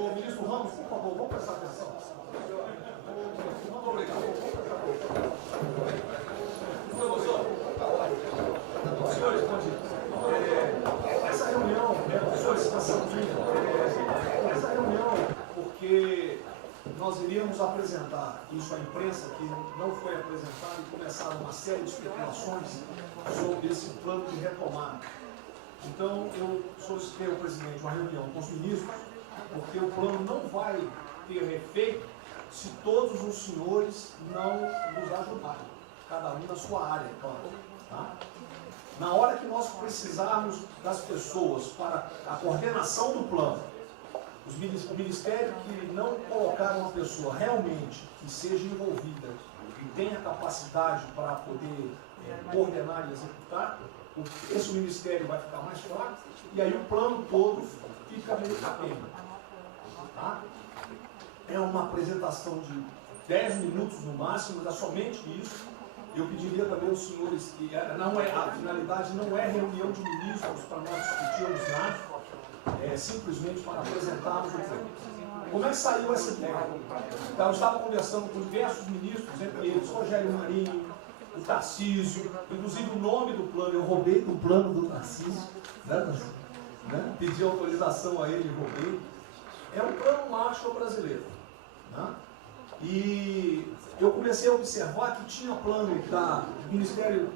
O ministro Ramos, por favor, vamos prestar atenção. Muito obrigado. Senhores, bom dia. Essa reunião é solicitação minha. Essa reunião, porque nós iríamos apresentar isso à imprensa, que não foi apresentado, e começaram uma série de especulações sobre esse plano de retomada. Então, eu solicitei ao presidente uma reunião com os ministros, porque o plano não vai ter efeito se todos os senhores não nos ajudarem, cada um na sua área, claro. Tá? Na hora que nós precisarmos das pessoas para a coordenação do plano, o Ministério que não colocar uma pessoa realmente que seja envolvida e tenha capacidade para poder coordenar e executar, esse Ministério vai ficar mais fraco e aí o plano todo fica meio capenga. Tá? É uma apresentação de 10 minutos no máximo, mas é somente isso. Eu pediria também aos senhores que a finalidade não é reunião de ministros para nós discutirmos nada, é simplesmente para apresentarmos o plano. Como é que saiu essa ideia? Então, eu estava conversando com diversos ministros, entre eles Rogério Marinho, o Tarcísio, inclusive o nome do plano, eu roubei do plano do Tarcísio, né? Pedi autorização a ele e roubei. É um plano Marshall brasileiro. Né? E eu comecei a observar que tinha plano do Ministério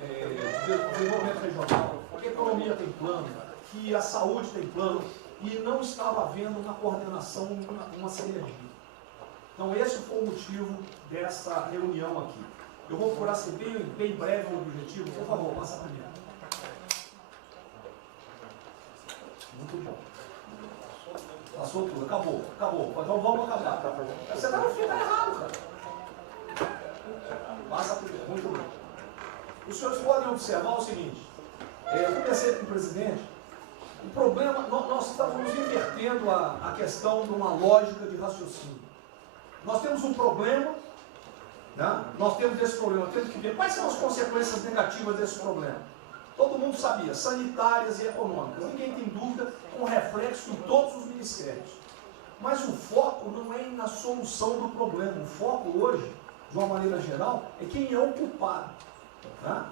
de Desenvolvimento Regional, que a economia tem plano, que a saúde tem plano, e não estava havendo uma coordenação, uma sinergia. Então esse foi o motivo dessa reunião aqui. Eu vou procurar ser bem breve no objetivo. Por favor, passa para mim. Muito bom. Passou tudo, acabou. Então vamos acabar. Você está no fim, está errado, cara. Passa primeiro, muito bem. Os senhores podem observar o seguinte. Eu conversei com o presidente. O problema, nós estamos invertendo a questão de uma lógica de raciocínio. Nós temos um problema, né? Nós temos esse problema, temos que ver quais são as consequências negativas desse problema. Todo mundo sabia, sanitárias e econômicas. Ninguém tem dúvida, com reflexo em todos os ministérios. Mas o foco não é na solução do problema. O foco hoje, de uma maneira geral, é quem é o culpado. Né?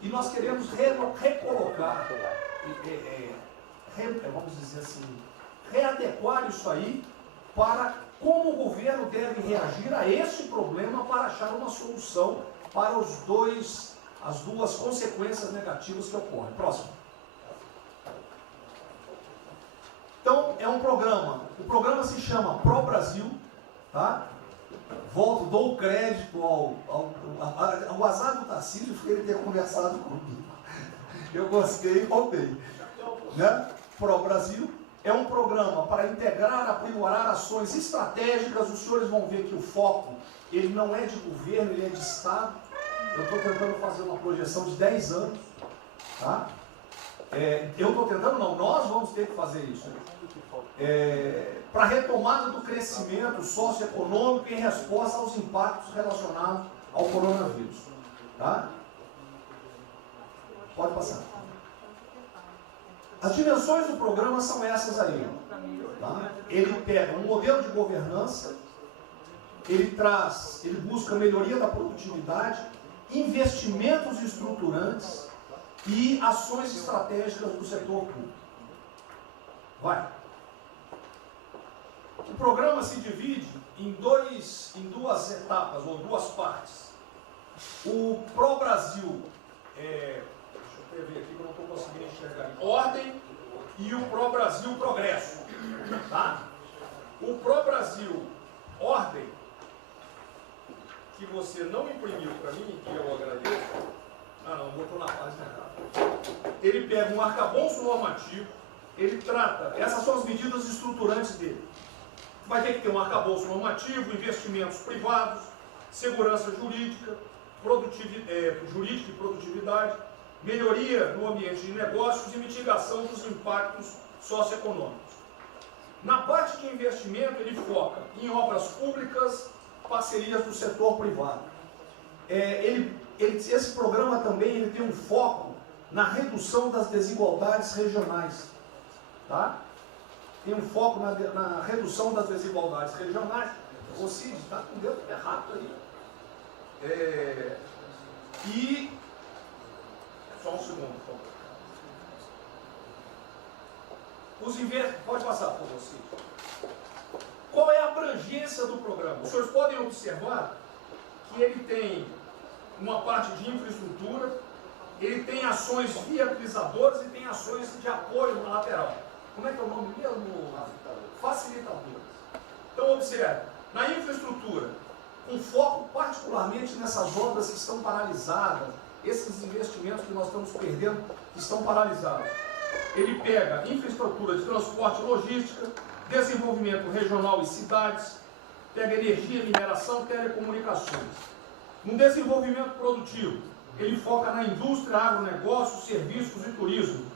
E nós queremos recolocar, vamos dizer assim, readequar isso aí para como o governo deve reagir a esse problema para achar uma solução para as duas consequências negativas que ocorrem. Próximo. Então, é um programa. O programa se chama Pro Brasil. Tá? Dou crédito ao azar do Tarcísio por ele ter conversado comigo. Eu gostei e roubei. Né? Pro Brasil é um programa para integrar, aprimorar ações estratégicas. Os senhores vão ver que o foco, ele não é de governo, ele é de Estado. Eu estou tentando fazer uma projeção de 10 anos. Tá? Nós vamos ter que fazer isso. Para a retomada do crescimento socioeconômico em resposta aos impactos relacionados ao coronavírus. Tá? Pode passar. As dimensões do programa são essas aí. Tá? Ele pega um modelo de governança, ele busca melhoria da produtividade, investimentos estruturantes e ações estratégicas do setor público. Vai. O programa se divide em duas etapas, ou duas partes. O Pro Brasil, deixa eu ver aqui que eu não estou conseguindo enxergar, Ordem, e o Pro Brasil Progresso. Tá? O Pro Brasil Ordem, que você não imprimiu para mim, que eu agradeço. Não, botou na página errada. Ele pega um arcabouço normativo, ele trata, essas são as medidas estruturantes dele. Vai ter que ter um arcabouço normativo, investimentos privados, segurança jurídica, jurídica e produtividade, melhoria no ambiente de negócios e mitigação dos impactos socioeconômicos. Na parte de investimento, ele foca em obras públicas, parcerias do setor privado. Esse programa também ele tem um foco na redução das desigualdades regionais. Tá? tem um foco na redução das desigualdades regionais. O Cid está com o dedo errado aí. E só um segundo, por favor. Pode passar, por favor, Cid. Qual é a abrangência do programa? Os senhores podem observar que ele tem uma parte de infraestrutura, ele tem ações viabilizadoras e tem ações de apoio na lateral. Como é que é o nome mesmo? Facilitadoras. Então, observe, na infraestrutura, com foco particularmente nessas obras que estão paralisadas, esses investimentos que nós estamos perdendo, que estão paralisados. Ele pega infraestrutura de transporte e logística, desenvolvimento regional e cidades, pega energia, mineração, telecomunicações. No desenvolvimento produtivo, ele foca na indústria, agronegócio, serviços e turismo.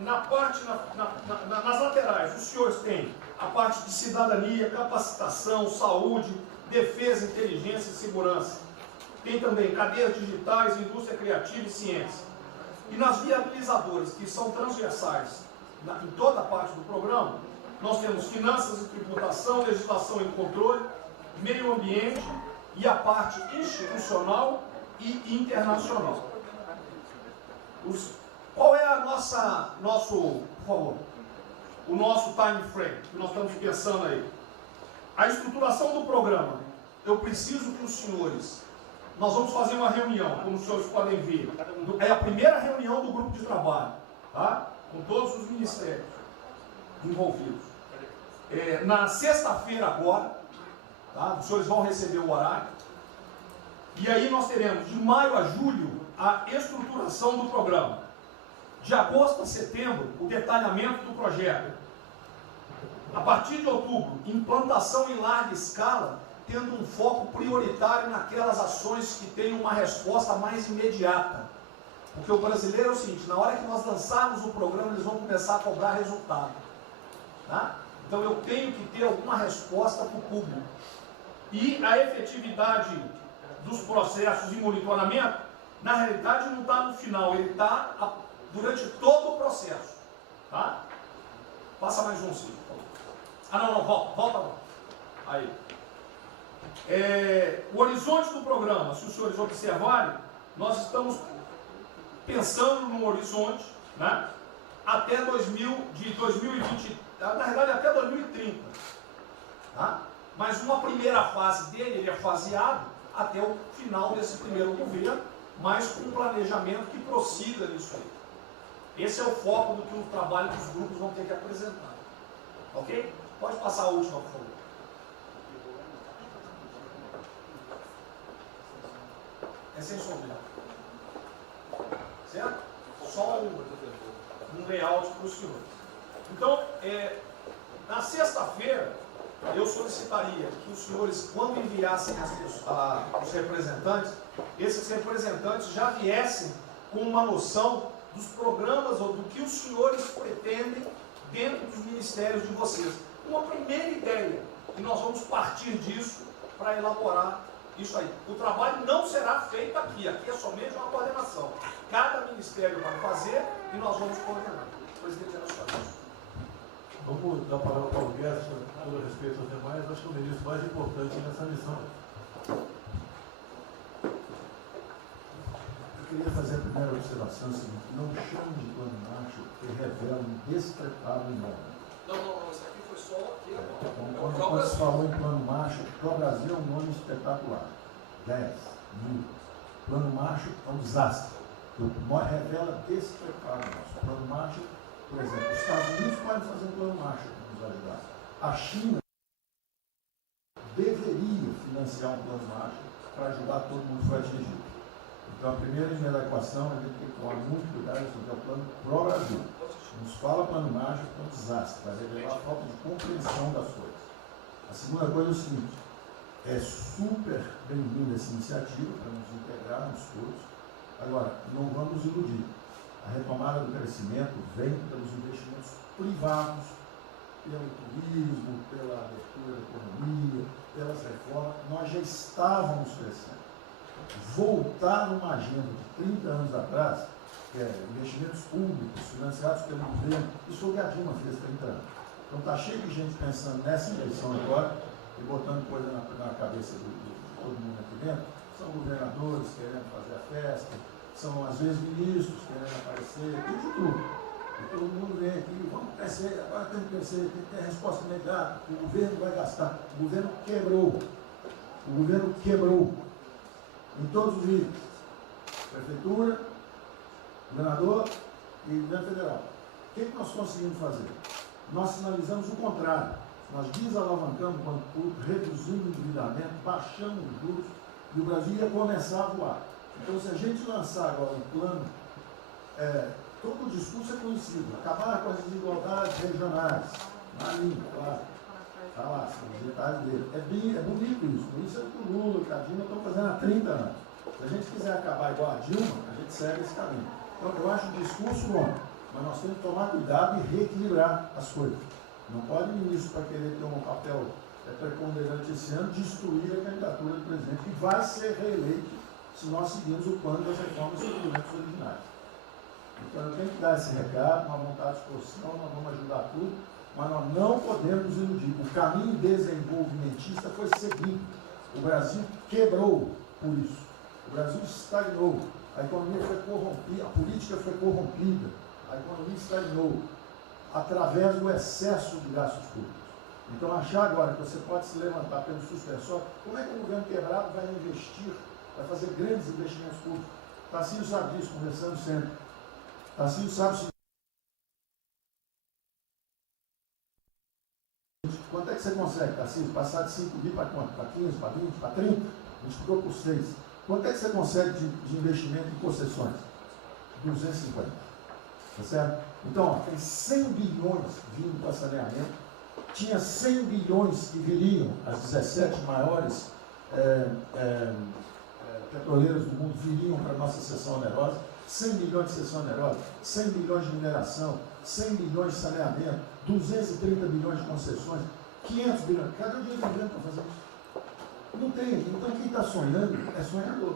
Nas laterais, os senhores têm a parte de cidadania, capacitação, saúde, defesa, inteligência e segurança. Tem também cadeias digitais, indústria criativa e ciência. E nas viabilizadoras, que são transversais em toda a parte do programa, nós temos finanças e tributação, legislação e controle, meio ambiente e a parte institucional e internacional. Qual é por favor, o nosso time frame que nós estamos pensando aí? A estruturação do programa. Eu preciso que os senhores, nós vamos fazer uma reunião, como os senhores podem ver. É a primeira reunião do grupo de trabalho, tá? Com todos os ministérios envolvidos. Na sexta-feira agora, tá? Os senhores vão receber o horário. E aí nós teremos de maio a julho a estruturação do programa. De agosto a setembro, o detalhamento do projeto. A partir de outubro, implantação em larga escala, tendo um foco prioritário naquelas ações que têm uma resposta mais imediata. Porque o brasileiro é o seguinte, na hora que nós lançarmos o programa, eles vão começar a cobrar resultado. Tá? Então eu tenho que ter alguma resposta para o público. E a efetividade dos processos de monitoramento, na realidade não está no final, ele está durante todo o processo. Tá? Passa mais um, sim. Volta. Aí. O horizonte do programa, se os senhores observarem, nós estamos pensando num horizonte, né, até 2020, na verdade até 2030. Tá? Mas uma primeira fase dele, ele é faseado até o final desse primeiro governo, mas com um planejamento que prossiga nisso aí. Esse é o foco do que o trabalho que os grupos vão ter que apresentar. Ok? Pode passar a última, por favor. É sem sombra. Certo? Só um layout para os senhores. Então, na sexta-feira, eu solicitaria que os senhores, quando enviassem os representantes, esses representantes já viessem com uma noção dos programas ou do que os senhores pretendem dentro dos ministérios de vocês. Uma primeira ideia, e nós vamos partir disso para elaborar isso aí. O trabalho não será feito aqui é somente uma coordenação. Cada ministério vai fazer e nós vamos coordenar. Presidente, é só isso. Vamos dar a palavra para o Guedes, com todo respeito aos demais, acho que é o ministro mais importante nessa missão. Eu queria fazer a primeira observação seguinte: não chame de plano macho que revela um despreparo enorme. Não, isso aqui foi só aqui. Quando se falou em plano macho, para o Brasil é um nome espetacular. 10, 1000. Plano macho é um desastre. Revela despreparo nosso. Plano macho, por exemplo, os Estados Unidos podem fazer um plano macho para nos ajudar. A China deveria financiar um plano macho para ajudar todo mundo que foi atingido. Então, a primeira linha da equação, a gente tem que tomar muito cuidado sobre o plano pro Brasil. Nos fala plano macho, é um desastre, vai revelar a falta de compreensão das coisas. A segunda coisa é o seguinte: é super bem-vinda essa iniciativa para nos integrarmos todos. Agora, não vamos iludir. A retomada do crescimento vem pelos investimentos privados, pelo turismo, pela abertura da economia, pelas reformas. Nós já estávamos crescendo. Voltar numa agenda de 30 anos atrás que é investimentos públicos financiados pelo governo. Isso foi o que a Dilma fez 30 anos. Então está cheio de gente pensando nessa eleição agora e botando coisa na cabeça de todo mundo aqui dentro. São governadores querendo fazer a festa, são às vezes ministros querendo aparecer, tem de tudo. E todo mundo vem aqui, vamos crescer, agora temos que crescer, tem que ter resposta imediata, o governo vai gastar. O governo quebrou. O governo quebrou em todos os níveis. Prefeitura, governador e governo federal. O que nós conseguimos fazer? Nós sinalizamos o contrário. Nós desalavancamos quando tudo, reduzimos o endividamento, baixamos os juros e o Brasil ia começar a voar. Então, se a gente lançar agora um plano, todo o discurso é conhecido, acabar com as desigualdades regionais, na língua, claro. Está lá, são os detalhes dele. É bonito isso, por isso é o que o Lula e a Dilma estão fazendo há 30 anos. Se a gente quiser acabar igual a Dilma, a gente segue esse caminho. Então, eu acho o discurso bom, mas nós temos que tomar cuidado e reequilibrar as coisas. Não pode o ministro, para querer ter um papel preponderante esse ano, destruir a candidatura do presidente, que vai ser reeleito se nós seguirmos o plano das reformas dos documentos originários. Então, eu tenho que dar esse recado, uma vontade de exposição, nós vamos ajudar tudo, mas nós não podemos nos iludir. O caminho desenvolvimentista foi seguido. O Brasil quebrou por isso. O Brasil estagnou. A economia foi corrompida, a política foi corrompida, a economia estagnou através do excesso de gastos públicos. Então, achar agora que você pode se levantar pelo suspensório, como é que o governo quebrado vai investir, vai fazer grandes investimentos públicos? Tarcísio sabe disso, conversando sempre. Tarcísio sabe o seguinte: quanto é que você consegue, Tarcísio, passar de 5 bi para quanto? Para 15, para 20, para 30? A gente ficou por 6. Quanto é que você consegue de investimento em concessões? 250. Tá certo? Então, ó, tem 100 bilhões vindo para saneamento, tinha 100 bilhões que viriam, as 17 maiores petroleiras do mundo viriam para a nossa seção onerosa, 100 bilhões de seção onerosa, 100 bilhões de mineração, 100 bilhões de saneamento, 230 bilhões de concessões, 500 bilhões. Cadê o dinheiro do governo para fazer isso? Não tem. Então, quem está sonhando é sonhador.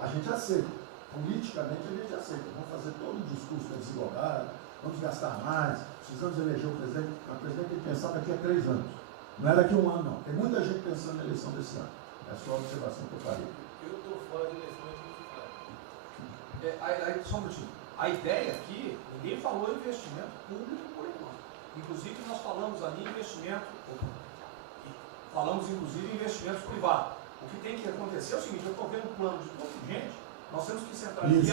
A gente aceita. Politicamente, a gente aceita. Vamos fazer todo o discurso da desigualdade, vamos gastar mais, precisamos eleger o presidente. Mas o presidente tem que pensar daqui a 3 anos. Não é daqui a 1 ano, não. Tem muita gente pensando na eleição desse ano. É só a observação que eu farei. Eu estou fora da eleição antes. Só um minutinho. A ideia aqui, ninguém falou em investimento público por enquanto. Inclusive, nós falamos ali em investimento, falamos inclusive em investimentos privados. O que tem que acontecer é o seguinte: eu estou vendo um plano de tanta gente, nós temos que centrar aqui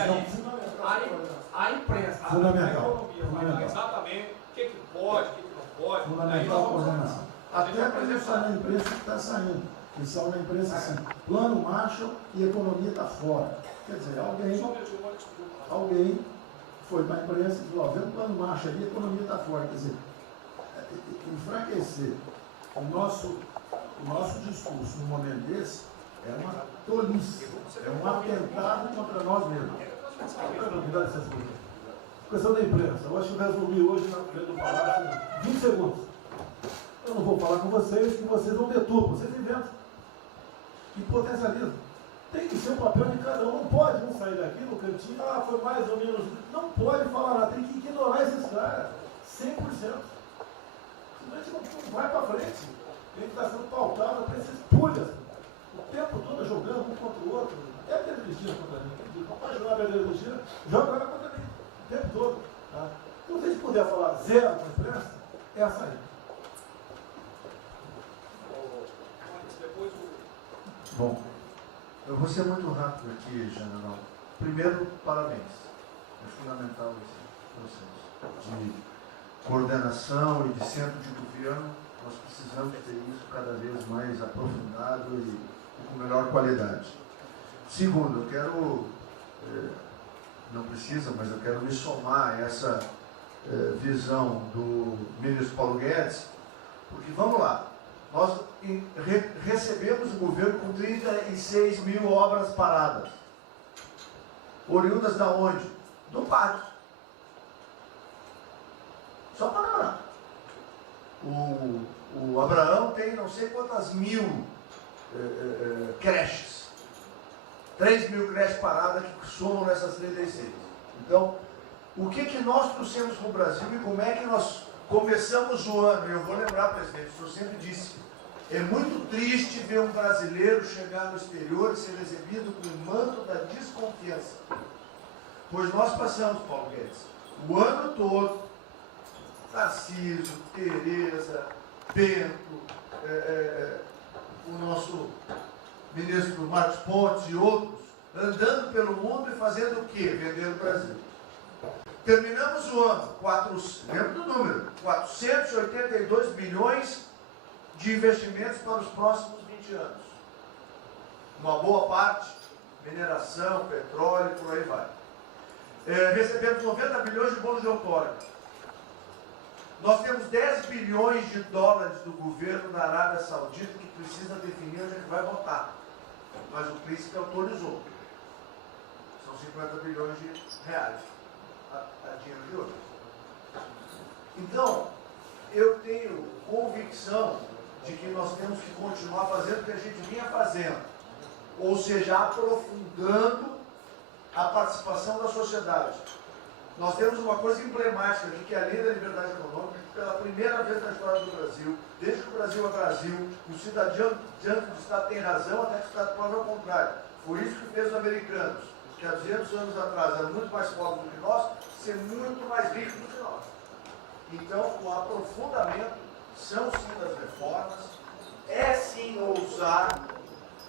a imprensa, a economia, exatamente o que pode, o que não pode. Fundamental a coordenação. Até para isso na imprensa que está saindo. Que são na imprensa assim, plano Marshall e economia está fora. Quer dizer, alguém foi para a imprensa e falou: vê o plano Marshall ali, a economia está fora. Quer dizer, enfraquecer o nosso discurso num momento desse é uma tolice, é um atentado contra nós mesmos. Questão da imprensa, eu acho que eu resumi hoje na frente do Palácio 20 segundos. Eu não vou falar com vocês, que vocês vão deturpar, vocês inventam e potencializam. Tem que ser o papel de cada um, não pode um sair daqui no cantinho, foi mais ou menos. Não pode falar nada, tem que ignorar esses caras, 100%. Senão a gente não vai para frente. Tem que estar sendo pautado para esses pulhas. O tempo todo jogando um contra o outro. É a Pedro Cristina contra mim. Não pode jogar a Pedro Cristina, joga ela contra mim. O tempo todo. Tá? Então, se a gente puder falar zero com a imprensa, é a saída. Bom, eu vou ser muito rápido aqui, general. Primeiro, parabéns. É fundamental esse processo de coordenação e de centro de governo. Nós precisamos ter isso cada vez mais aprofundado e com melhor qualidade. Segundo, eu quero, não precisa, mas eu quero me somar a essa visão do ministro Paulo Guedes, porque vamos lá, nós recebemos o governo com 36 mil obras paradas, oriundas da onde? Do PAC. Só para lembrar. O Abraão tem não sei quantas mil creches. 3 mil creches paradas que somam nessas 36. Então, o que nós trouxemos para o Brasil e como é que nós começamos o ano? Eu vou lembrar, presidente, o senhor sempre disse, é muito triste ver um brasileiro chegar no exterior e ser recebido com o manto da desconfiança. Pois nós passamos, Paulo Guedes, o ano todo, Tarcísio, Tereza, Bento, o nosso ministro Marcos Pontes e outros, andando pelo mundo e fazendo o quê? Vendendo o Brasil. Terminamos o ano, lembra do número, 482 bilhões de investimentos para os próximos 20 anos. Uma boa parte, mineração, petróleo, por aí vai. Recebemos 90 bilhões de bônus de outorga. Nós temos 10 bilhões de dólares do governo da Arábia Saudita que precisa definir onde é que vai votar. Mas o príncipe autorizou. São 50 bilhões de reais a dinheiro de hoje. Então, eu tenho convicção de que nós temos que continuar fazendo o que a gente vinha fazendo. Ou seja, aprofundando a participação da sociedade. Nós temos uma coisa emblemática aqui, que é a Lei da Liberdade Econômica, que pela primeira vez na história do Brasil, desde que o Brasil é Brasil, o cidadão diante do Estado tem razão, até que o Estado prova ao contrário. Foi isso que fez os americanos, que há 200 anos atrás eram muito mais pobres do que nós, ser muito mais ricos do que nós. Então, o aprofundamento são sim das reformas, é sim ousar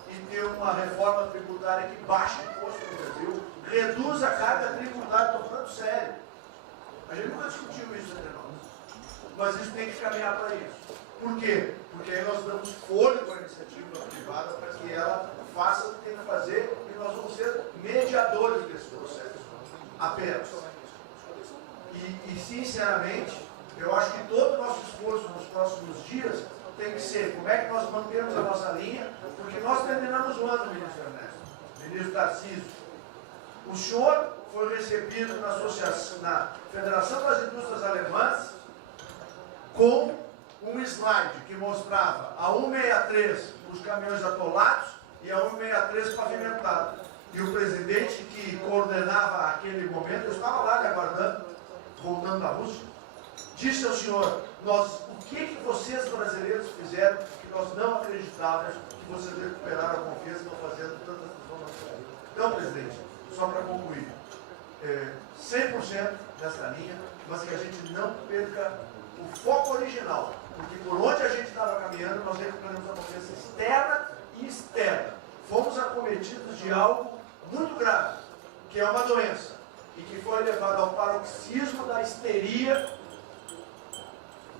e ter uma reforma tributária que baixe o imposto no Brasil, reduz a carga tributária, estou falando sério. A gente nunca discutiu isso entre nós, mas isso tem que caminhar para isso. Por quê? Porque aí nós damos fôlego à iniciativa privada para que ela faça o que tem que fazer e nós vamos ser mediadores desse processo. Apenas. E sinceramente, eu acho que todo o nosso esforço nos próximos dias tem que ser como é que nós mantemos a nossa linha, porque nós terminamos o ano, ministro Ernesto, ministro Tarcísio. O senhor foi recebido na Federação das Indústrias Alemãs com um slide que mostrava a 163 os caminhões atolados e a 163 pavimentado. E o presidente que coordenava aquele momento, eu estava lá lhe aguardando, voltando da Rússia, disse ao senhor, o que vocês brasileiros fizeram que nós não acreditávamos que vocês recuperaram a confiança e estão fazendo tantas transformações. Então, presidente, só para concluir, 100% nessa linha, mas que a gente não perca o foco original, porque por onde a gente estava caminhando, nós recuperamos a confiança externa e externa. Fomos acometidos de algo muito grave, que é uma doença, e que foi levado ao paroxismo da histeria,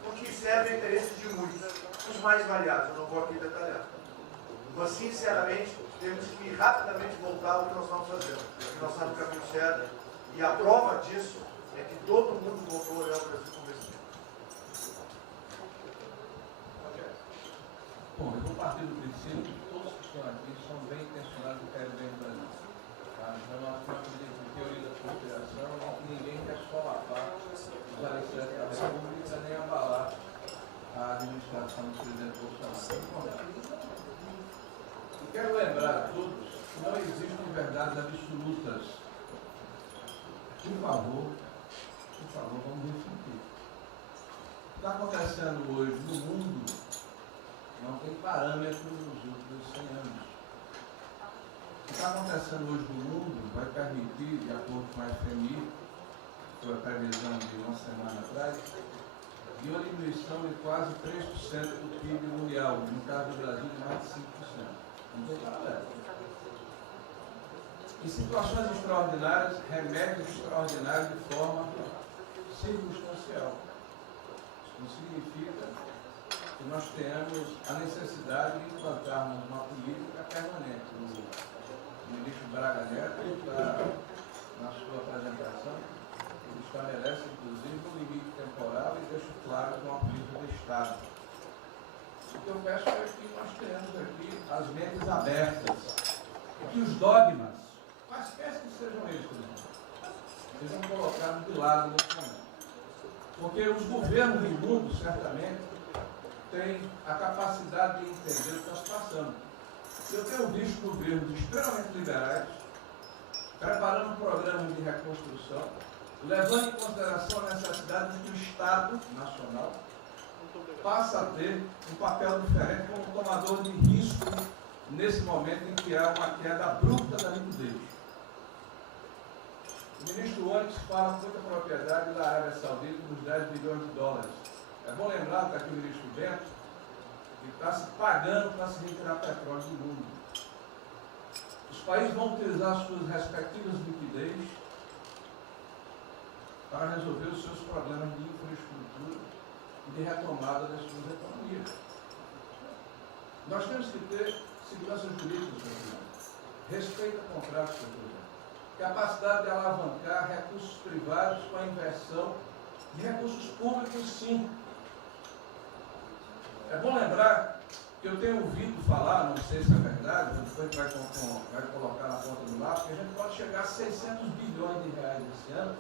porque serve ao interesse de muitos, os mais variados, eu não vou aqui detalhar. Mas, sinceramente, temos que rapidamente voltar ao que nós estamos fazendo, porque nós estamos no caminho certo, e a prova disso é que todo mundo voltou a olhar o Brasil como esse. Bom, eu vou partir do princípio que todos que estão aqui são bem intencionados e querem bem o Brasil. Tá? Então, nós temos de teoria da conspiração e que ninguém quer solapar os alicerces da República nem abalar a administração do presidente Bolsonaro. E quero lembrar a todos que não existem verdades absolutas. Por favor, vamos refletir. O que está acontecendo hoje no mundo não tem parâmetro nos últimos 100 anos. O que está acontecendo hoje no mundo vai permitir, de acordo com a FMI, que foi a previsão de uma semana atrás, de uma diminuição de quase 3% do PIB mundial, no caso do Brasil, de mais de 5%. Não tem paralelo. Em situações extraordinárias, remédios extraordinários de forma circunstancial. Isso não significa que nós tenhamos a necessidade de implantarmos uma política permanente. O ministro Braga Neto está, na sua apresentação, ele estabelece, inclusive, um limite temporal e deixa claro que é uma política de Estado. O que eu peço é que nós tenhamos aqui as mentes abertas e que os dogmas, quaisquer que sejam eles, sejam colocados de lado nesse momento. Porque os governos do mundo, certamente, têm a capacidade de entender o que está se passando. Eu tenho visto governos extremamente liberais preparando um programa de reconstrução, levando em consideração a necessidade de que o Estado Nacional passe a ter um papel diferente como tomador de risco nesse momento em que há uma queda abrupta da liquidez. O ministro Onyx fala com muita propriedade da Arábia Saudita dos 10 bilhões de dólares. É bom lembrar que aqui o ministro Bento está se pagando para se retirar petróleo do mundo. Os países vão utilizar suas respectivas liquidez para resolver os seus problemas de infraestrutura e de retomada das suas economias. Nós temos que ter segurança jurídica, respeito a contratos, capacidade de alavancar recursos privados com a inversão de recursos públicos, sim. É bom lembrar que eu tenho ouvido falar, não sei se é verdade, depois vai colocar na ponta do lápis, que a gente pode chegar a 600 bilhões de reais esse ano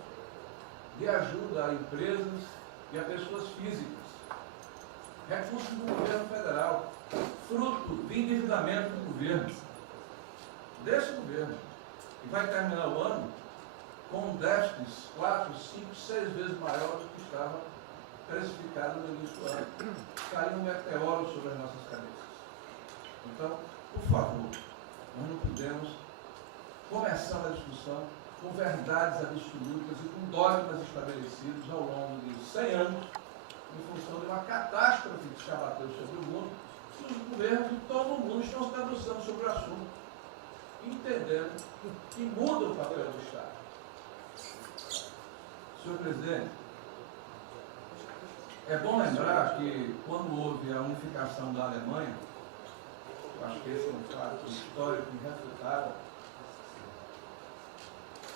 de ajuda a empresas e a pessoas físicas. Recursos do governo federal, fruto de endividamento do governo, desse governo, que vai terminar o ano com déficits 4, 5, 6 vezes maior do que estava precificado no início do ano. Caiu um meteoro sobre as nossas cabeças. Então, por favor, nós não podemos começar a discussão com verdades absolutas e com dogmas estabelecidos ao longo de 100 anos, em função de uma catástrofe que se abateu sobre o mundo, que os governos de todo o mundo estão se debruçando sobre o assunto, entendendo que muda o papel do Estado. Senhor presidente, é bom lembrar que quando houve a unificação da Alemanha, eu acho que esse é um fato histórico irrefutável,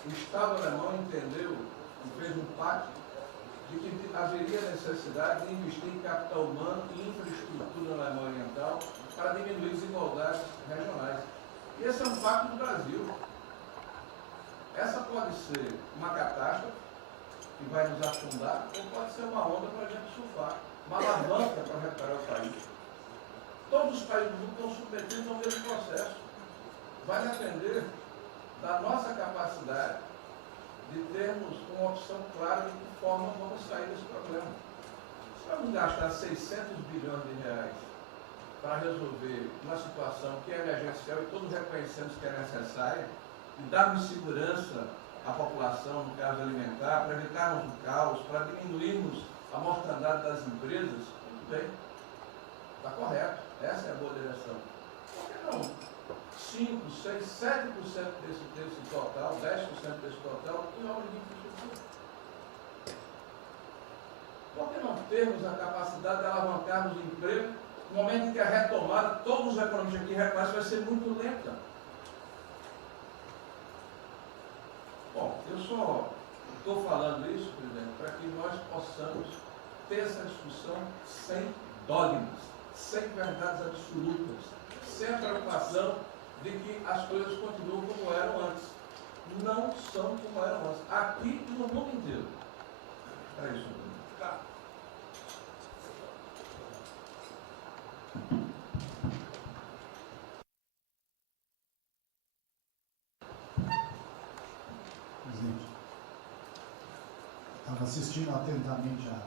o Estado alemão entendeu e fez um pacto de que haveria necessidade de investir em capital humano e infraestrutura na Alemanha Oriental para diminuir desigualdades regionais. E esse é um pacto do Brasil. Essa pode ser uma catástrofe que vai nos afundar, ou pode ser uma onda para a gente surfar, uma alavanca para recuperar o país. Todos os países do mundo estão submetidos ao mesmo processo. Vai depender da nossa capacidade de termos uma opção clara de que forma vamos sair desse problema. Se vamos gastar 600 bilhões de reais para resolver uma situação que é emergencial e todos reconhecemos que é necessária, e darmos segurança à população, no caso alimentar, para evitarmos o caos, para diminuirmos a mortandade das empresas, muito bem, está correto, essa é a boa direção. Por que não 5, 6, 7% desse total, 10% desse total, em obras de infraestrutura? Por que não termos a capacidade de alavancarmos o emprego no momento em que a retomada, todos os economistas aqui reconhecem, vai ser muito lenta? Bom, eu só estou falando isso, presidente, para que nós possamos ter essa discussão sem dogmas, sem verdades absolutas, sem a preocupação de que as coisas continuam como eram antes. Não são como eram antes. Aqui e no mundo inteiro. É isso. Tá. Presidente, estava assistindo atentamente a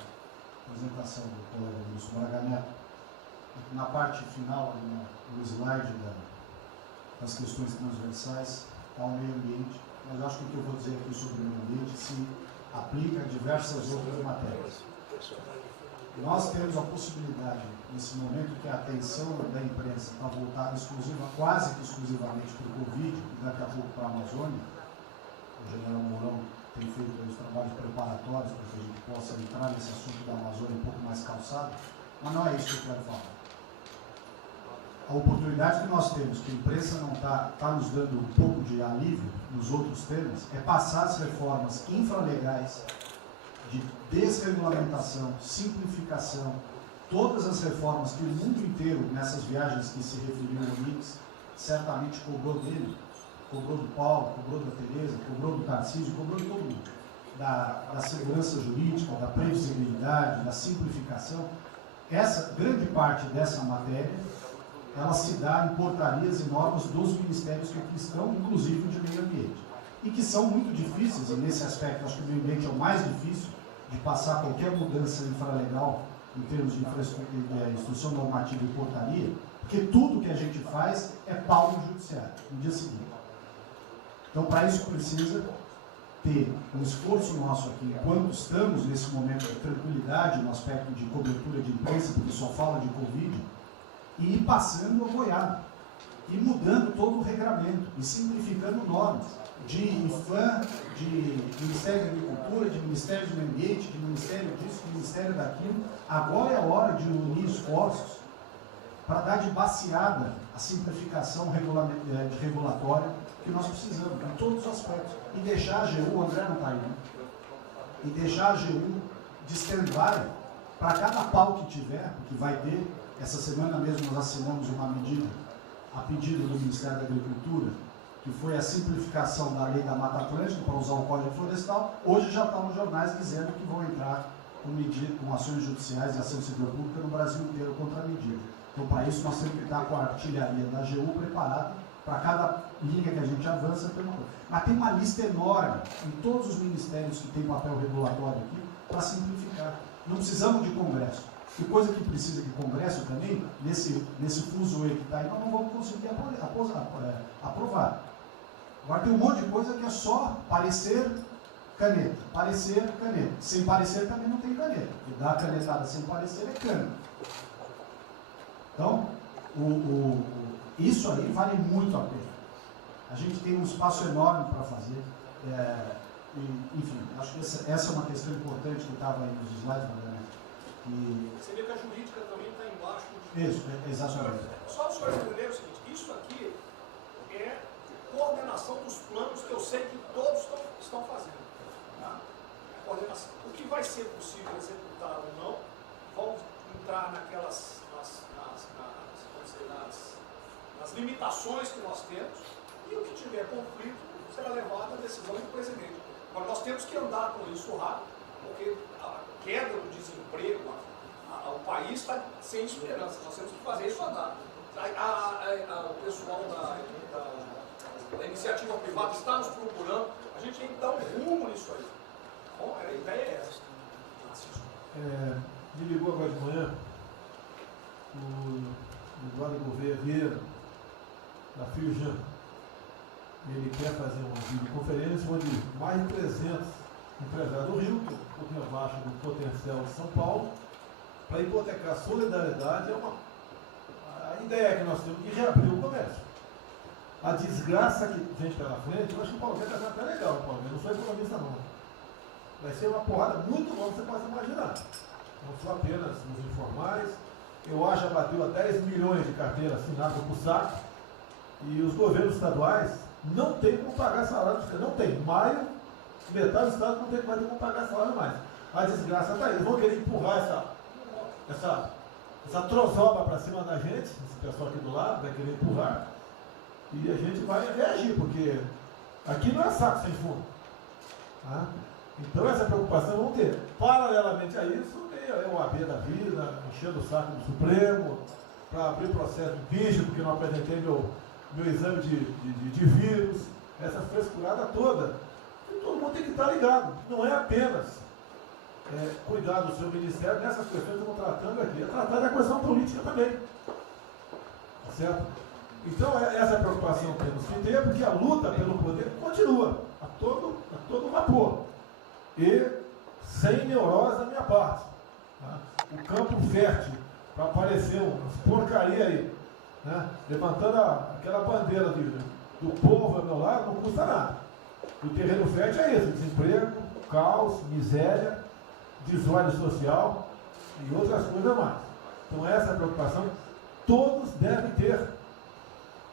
apresentação do colega Wilson Braga Neto. Na parte final, no slide das questões transversais, está o meio ambiente, mas acho que o que eu vou dizer aqui sobre o meio ambiente se aplica a diversas outras matérias. Nós temos a possibilidade, nesse momento que a atenção da imprensa está voltada quase que exclusivamente para o Covid e daqui a pouco para a Amazônia, o general Mourão tem feito os trabalhos preparatórios para que a gente possa entrar nesse assunto da Amazônia um pouco mais calçado, mas não é isso que eu quero falar. A oportunidade que nós temos, que a imprensa não está nos dando um pouco de alívio nos outros temas, é passar as reformas infralegais de desregulamentação, simplificação, todas as reformas que o mundo inteiro, nessas viagens que se referiu ao Mix, certamente cobrou dele, cobrou do Paulo, cobrou da Tereza, cobrou do Tarcísio, cobrou de todo mundo. Da segurança jurídica, da previsibilidade, da simplificação. Essa grande parte dessa matéria, ela se dá em portarias e normas dos ministérios que aqui estão, inclusive de meio ambiente. e que são muito difíceis, e nesse aspecto acho que o meio ambiente é o mais difícil de passar qualquer mudança infralegal em termos de instrução normativa e portaria, porque tudo que a gente faz é pau no judiciário, no dia seguinte. Então, para isso precisa ter um esforço nosso aqui, enquanto estamos nesse momento de tranquilidade no aspecto de cobertura de imprensa, porque só fala de Covid, e ir passando a boiada, e mudando todo o regramento, e simplificando normas, de IFAM, de Ministério da Agricultura, de Ministério do Meio Ambiente, de Ministério disso, de Ministério daquilo. Agora é a hora de unir esforços para dar de baseada a simplificação regulatória que nós precisamos, em todos os aspectos. E deixar a AGU, o André não está aí, né? E deixar a AGU de stand-by para cada pau que tiver, porque vai ter. Essa semana mesmo nós assinamos uma medida, a pedido do Ministério da Agricultura, que foi a simplificação da lei da Mata Atlântica para usar o Código Florestal. Hoje já está nos jornais dizendo que vão entrar com ações judiciais e ação civil pública no Brasil inteiro contra a medida. Então, para isso, nós temos que estar com a artilharia da AGU preparada para cada linha que a gente avança. Mas tem uma lista enorme em todos os ministérios que têm papel regulatório aqui para simplificar. Não precisamos de Congresso. E coisa que precisa de Congresso também, nesse fuzuê que está aí, nós não vamos conseguir aprovar. Agora tem um monte de coisa que é só parecer caneta. Parecer caneta. Sem parecer também não tem caneta. E dar canetada sem parecer é cana. Então, isso aí vale muito a pena. A gente tem um espaço enorme para fazer. Enfim, acho que essa é uma questão importante que estava aí nos slides, né? Você vê que a jurídica também está embaixo. Isso, exatamente. Só os senhores entenderem o seguinte, isso aqui é coordenação dos planos que eu sei que todos estão fazendo. Tá? Coordenação. O que vai ser possível executar ou não, vamos entrar nas limitações que nós temos, e o que tiver conflito será levado à decisão do presidente. Agora, nós temos que andar com isso rápido, porque a queda do desemprego, o país está sem esperança, nós temos que fazer isso andar. O pessoal da iniciativa privada está nos procurando, a gente tem que dar um rumo nisso aí. Bom, a ideia é essa. Me ligou agora de manhã o Eduardo Gouveia Vieira, da Firjan. Ele quer fazer uma videoconferência onde mais de 300 empresários do Rio, que é um pouquinho abaixo do potencial de São Paulo, para hipotecar solidariedade. A ideia que nós temos de reabrir o comércio. A desgraça que vem pela frente, eu acho que o Paulo Guedes está até legal, Paulo Guedes, não sou economista não. Vai ser uma porrada muito longa, você pode imaginar. Não são apenas os informais. Eu acho que bateu a 10 milhões de carteiras assinadas por saco. E os governos estaduais não tem como pagar salário. Não tem. Maio, metade do estado não tem mais como pagar salário mais. A desgraça está aí. Eles vão querer empurrar essa trozoba para cima da gente. Esse pessoal aqui do lado vai querer empurrar. E a gente vai reagir, porque aqui não é saco sem fundo. Tá? Então essa preocupação vamos ter. Paralelamente a isso, tem o AB da vida, enchendo o saco do Supremo, para abrir processo de impeachment, porque não apresentei meu exame de vírus, essa frescurada toda. E todo mundo tem que estar ligado. Não é apenas cuidar do seu ministério nessas questões que estamos tratando aqui, é tratar da questão política também. Tá certo? Então essa preocupação temos que ter, porque a luta pelo poder continua a todo vapor. E sem neurose da minha parte. Tá? O campo fértil para aparecer umas porcaria aí, né? Levantando aquela bandeira do povo ao meu lado, não custa nada. O terreno fértil é esse: desemprego, caos, miséria, desordem social e outras coisas mais. Então essa preocupação todos devem ter.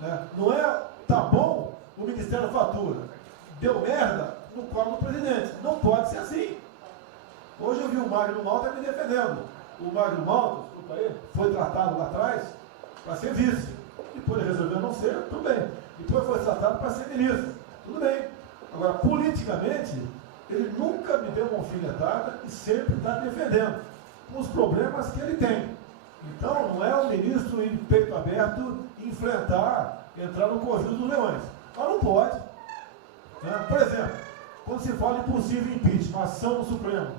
Né? Não é, tá bom, o Ministério fatura, deu merda, no colo do presidente. Não pode ser assim. Hoje eu vi o Magno Malta me defendendo. O Magno Malta, desculpa aí, foi tratado lá atrás para ser vice. Depois ele resolveu não ser, tudo bem. Depois foi tratado para ser ministro, tudo bem. Agora, politicamente, ele nunca me deu uma alfinetada e sempre está defendendo os problemas que ele tem. Então, não é o ministro em peito aberto enfrentar, entrar no conjunto dos leões. Mas não pode. Né? Por exemplo, quando se fala em possível impeachment, ação no Supremo,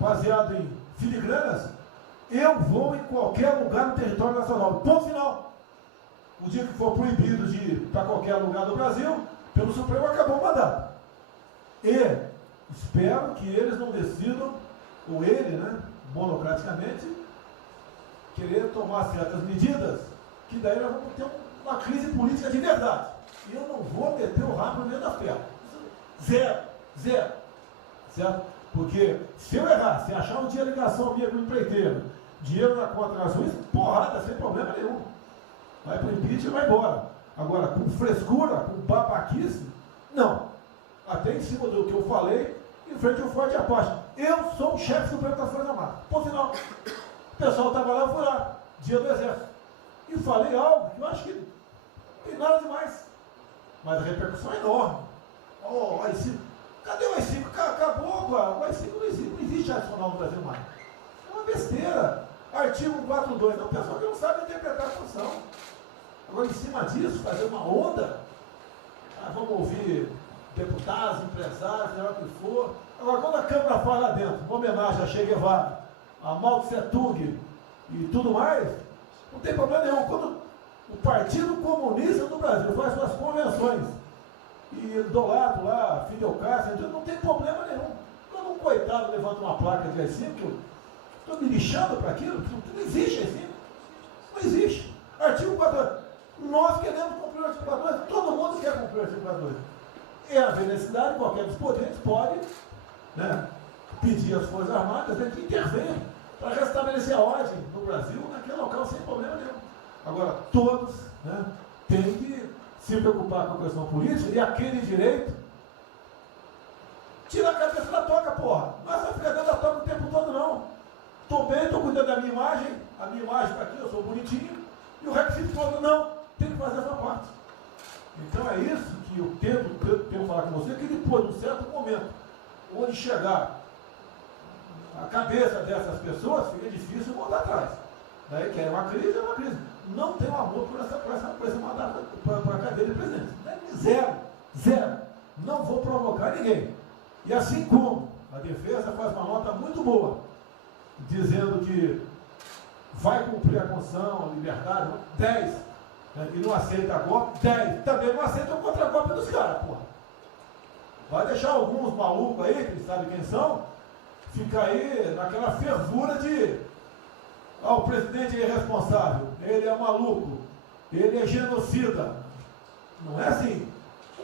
baseado em filigranas, eu vou em qualquer lugar no território nacional. Ponto final. O dia que for proibido de ir para qualquer lugar do Brasil, pelo Supremo acabou o mandato. E espero que eles não decidam, ou ele, né, monocraticamente, querer tomar certas medidas, que daí nós vamos ter uma crise política de verdade. E eu não vou meter o rabo no meio da perna. Zero. Certo? Porque se eu errar, se achar um dia ligação minha com o empreiteiro, dinheiro na conta nas ruas, porrada, sem problema nenhum. Vai para o impeachment e vai embora. Agora, com frescura, com babaquice, não. Até em cima do que eu falei, em frente ao Forte Apache. Eu sou o chefe supremo das Forças Armadas. Ponto final. O pessoal estava lá, eu fui lá, dia do Exército. E falei algo que eu acho que não tem nada demais. Mas a repercussão é enorme. Oh, o AI-5. Cadê o AI-5? Acabou, o AI-5 não existe adicional no Brasil mais. É uma besteira. Artigo 142. É um pessoal que não sabe interpretar a função. Agora, em cima disso, fazer uma onda. Vamos ouvir deputados, empresários, seja o que for. Agora, quando a Câmara fala lá dentro, uma homenagem a Che Guevara, a Mao Tse Tung e tudo mais, não tem problema nenhum. Quando o Partido Comunista do Brasil faz suas convenções e do lado lá, Fidel Castro, não tem problema nenhum. Quando um coitado levanta uma placa de AI-5, eu estou me lixando para aquilo, não existe AI-5. Não existe. Artigo 42. Nós queremos cumprir o artigo 42, todo mundo quer cumprir o artigo 42. É haver necessidade, qualquer dos poderes pode, né, pedir às Forças Armadas que intervenham para restabelecer a ordem no Brasil, naquele local, sem problema nenhum. Agora, todos, né, têm que se preocupar com a questão política e aquele direito, tira a cabeça da toca, porra. Não vai ficar dentro da toca o tempo todo, não. Estou bem, estou cuidando da minha imagem, a minha imagem está aqui, eu sou bonitinho, e o requisito todo, não, tem que fazer essa parte. Então é isso que eu tento falar com você, que depois de um certo momento, onde chegar a cabeça dessas pessoas, fica difícil voltar atrás. Daí que é uma crise, é uma crise. Não tenho amor por esse mandato, para a cadeira de presidência. Zero. Não vou provocar ninguém. E assim como a defesa faz uma nota muito boa, dizendo que vai cumprir a Constituição, a liberdade, 10, né, e não aceita golpe, 10, também não aceita o contra-golpe dos caras, porra. Vai deixar alguns malucos aí, que eles sabem quem são, ficar aí naquela fervura de o presidente é irresponsável, ele é maluco, ele é genocida. Não é assim.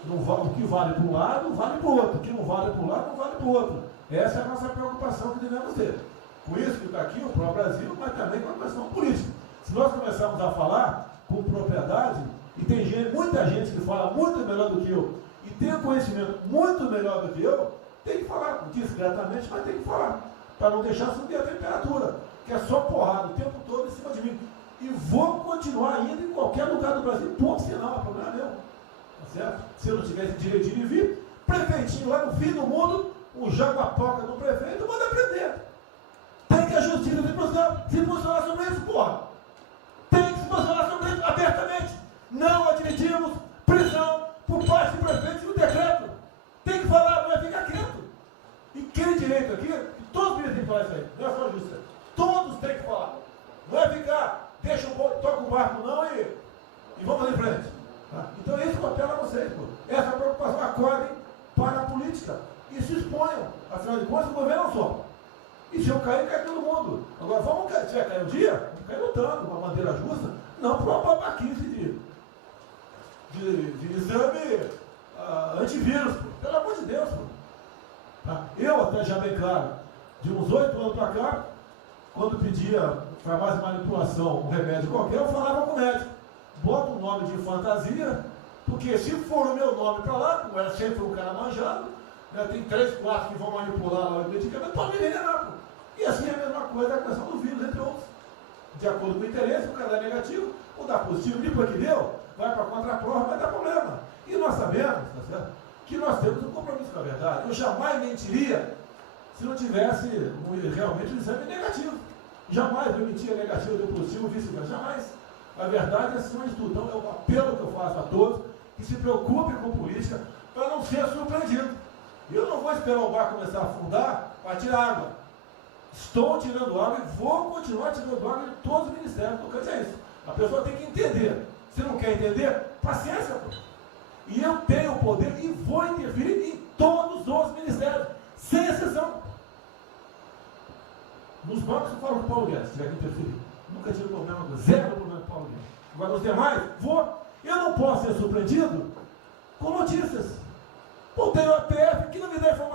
O que vale para um lado, vale para o outro. O que não vale para um lado, não vale para o outro. Essa é a nossa preocupação que devemos ter. Com isso que está aqui, o próprio Brasil, mas também com a questão política. Se nós começarmos a falar com propriedade, e tem muita gente que fala muito melhor do que eu, e tem um conhecimento muito melhor do que eu, tem que falar, discretamente, mas tem que falar, para não deixar subir a temperatura, que é só porrada o tempo todo em cima de mim. E vou continuar indo em qualquer lugar do Brasil, ponto final, é problema meu. Tá certo? Se eu não tivesse direitinho de vir, prefeitinho lá no fim do mundo, o jaguapoca do prefeito, manda prender. Tem que a justiça se posicionar sobre isso, porra. Tem que se posicionar sobre isso abertamente. Não admitimos prisão por parte do prefeito e o decreto. Tem que falar, não é ficar quieto. E quem direito aqui, todos têm que falar isso aí, não é só a justiça. Todos têm que falar. Não é ficar, toca o barco não e vamos em frente. Tá? Então é isso que eu apelo a vocês, pô. Essa preocupação, acordem para a política e se exponham. Afinal de contas, o governo não só. E se eu cair, cai todo mundo. Agora, se vai cair um dia, vamos cair lutando, de uma maneira justa, não por uma babaquice de exame antivírus, pô. Pelo amor de Deus, pô. Tá? Eu, até já bem claro, de uns 8 anos para cá, quando pedia farmácia de manipulação, um remédio qualquer, eu falava com o médico. Bota um nome de fantasia, porque se for o meu nome para lá, como era sempre um cara manjado, né, tem 3, 4 que vão manipular lá o medicamento, pode me envenenar, pô. E assim é a mesma coisa a questão do vírus, entre outros. De acordo com o interesse, o cara dá negativo, ou dá positivo, depois que deu, vai para a contraprova, vai dar problema. E nós sabemos, tá certo, que nós temos um compromisso com a verdade. Eu jamais mentiria se não tivesse realmente um exame negativo. Jamais eu mentia negativo, deu positivo, vice-versa. Jamais. A verdade é acima de tudo. Então é o apelo que eu faço a todos que se preocupem com política, para não ser surpreendido. Eu não vou esperar o barco começar a afundar para tirar água. Estou tirando água e vou continuar tirando água de todos os ministérios. Não quer dizer isso. A pessoa tem que entender. Se não quer entender, paciência. Pô. E eu tenho o poder e vou interferir em todos os ministérios, sem exceção. Nos bancos eu falo com o Paulo Guedes, se tiver que interferir. Nunca tive problema, zero problema com o Paulo Guedes. Agora os demais, vou. Eu não posso ser surpreendido com notícias. Pô, tem o APF que não me dá informação.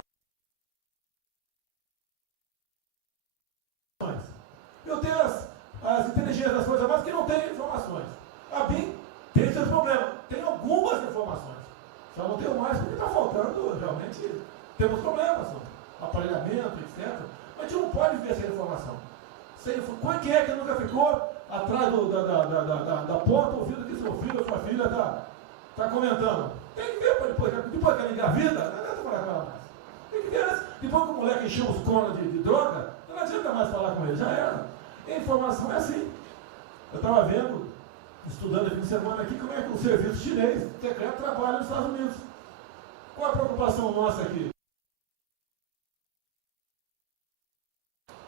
Eu tenho as inteligências das Forças Armadas que não têm informações. A BIM tem seus problemas, tem algumas informações. Só não tenho mais porque está faltando, realmente, temos problemas, aparelhamento, etc. Mas a gente não pode ver essa informação. Quem é que nunca ficou atrás da porta ouvindo que seu filho ou sua filha está comentando? Tem que ver, depois que ela engravida, não adianta falar com ela mais. Tem que ver, depois que o moleque encheu os conos de droga, não adianta mais falar com ele, já era. E a informação é assim. Eu estava vendo, estudando aqui semana aqui, como é que o serviço chinês secreto trabalha nos Estados Unidos. Qual a preocupação nossa aqui?